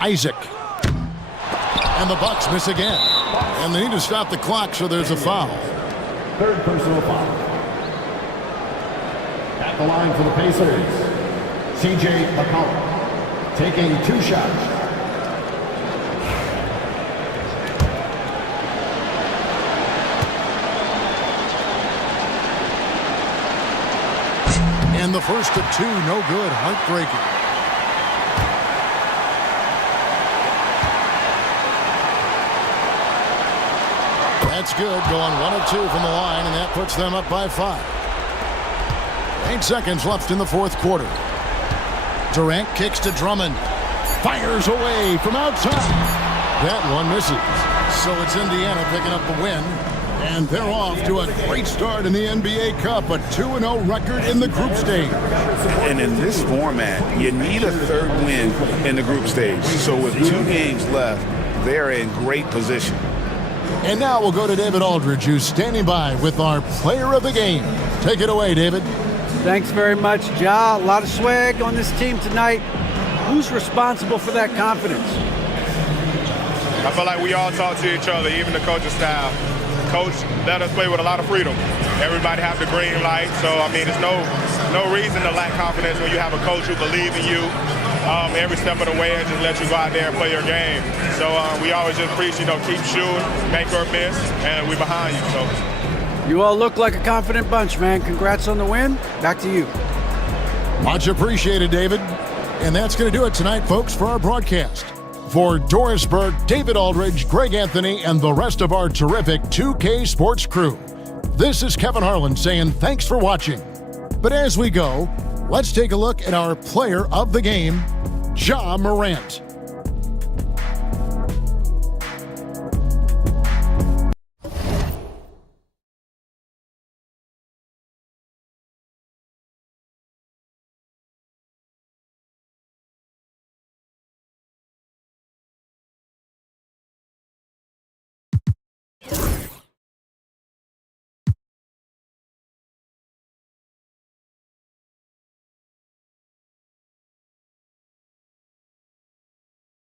Isaac. And the Bucks miss again. And they need to stop the clock, so there's a foul. Third personal foul. At the line for the Pacers, CJ McCollum taking 2 shots. And the first of 2, no good, heartbreaking. That's good, going 1 of 2 from the line, and that puts them up by 5. 8 seconds left in the fourth quarter. Durant kicks to Drummond. Fires away from outside. That one misses. So it's Indiana picking up the win. And they're off to a great start in the NBA Cup, a 2-0 record in the group stage. And in this format, you need a third win in the group stage. So with 2 games left, they're in great position. And now we'll go to David Aldridge, who's standing by with our player of the game. Take it away, David. Thanks very much, Ja. A lot of swag on this team tonight. Who's responsible for that confidence? I feel like we all talk to each other, even the coaching staff. Coach let us play with a lot of freedom. Everybody have the green light, so I mean, there's no reason to lack confidence when you have a coach who believes in you every step of the way and just let you go out there and play your game. So we always just preach, keep shooting, make or miss, and we're behind you. So. You all look like a confident bunch, man. Congrats on the win. Back to you. Much appreciated, David. And that's going to do it tonight, folks, for our broadcast. For Doris Burke, David Aldridge, Greg Anthony, and the rest of our terrific 2K Sports crew, this is Kevin Harlan saying thanks for watching. But as we go, let's take a look at our player of the game, Ja Morant.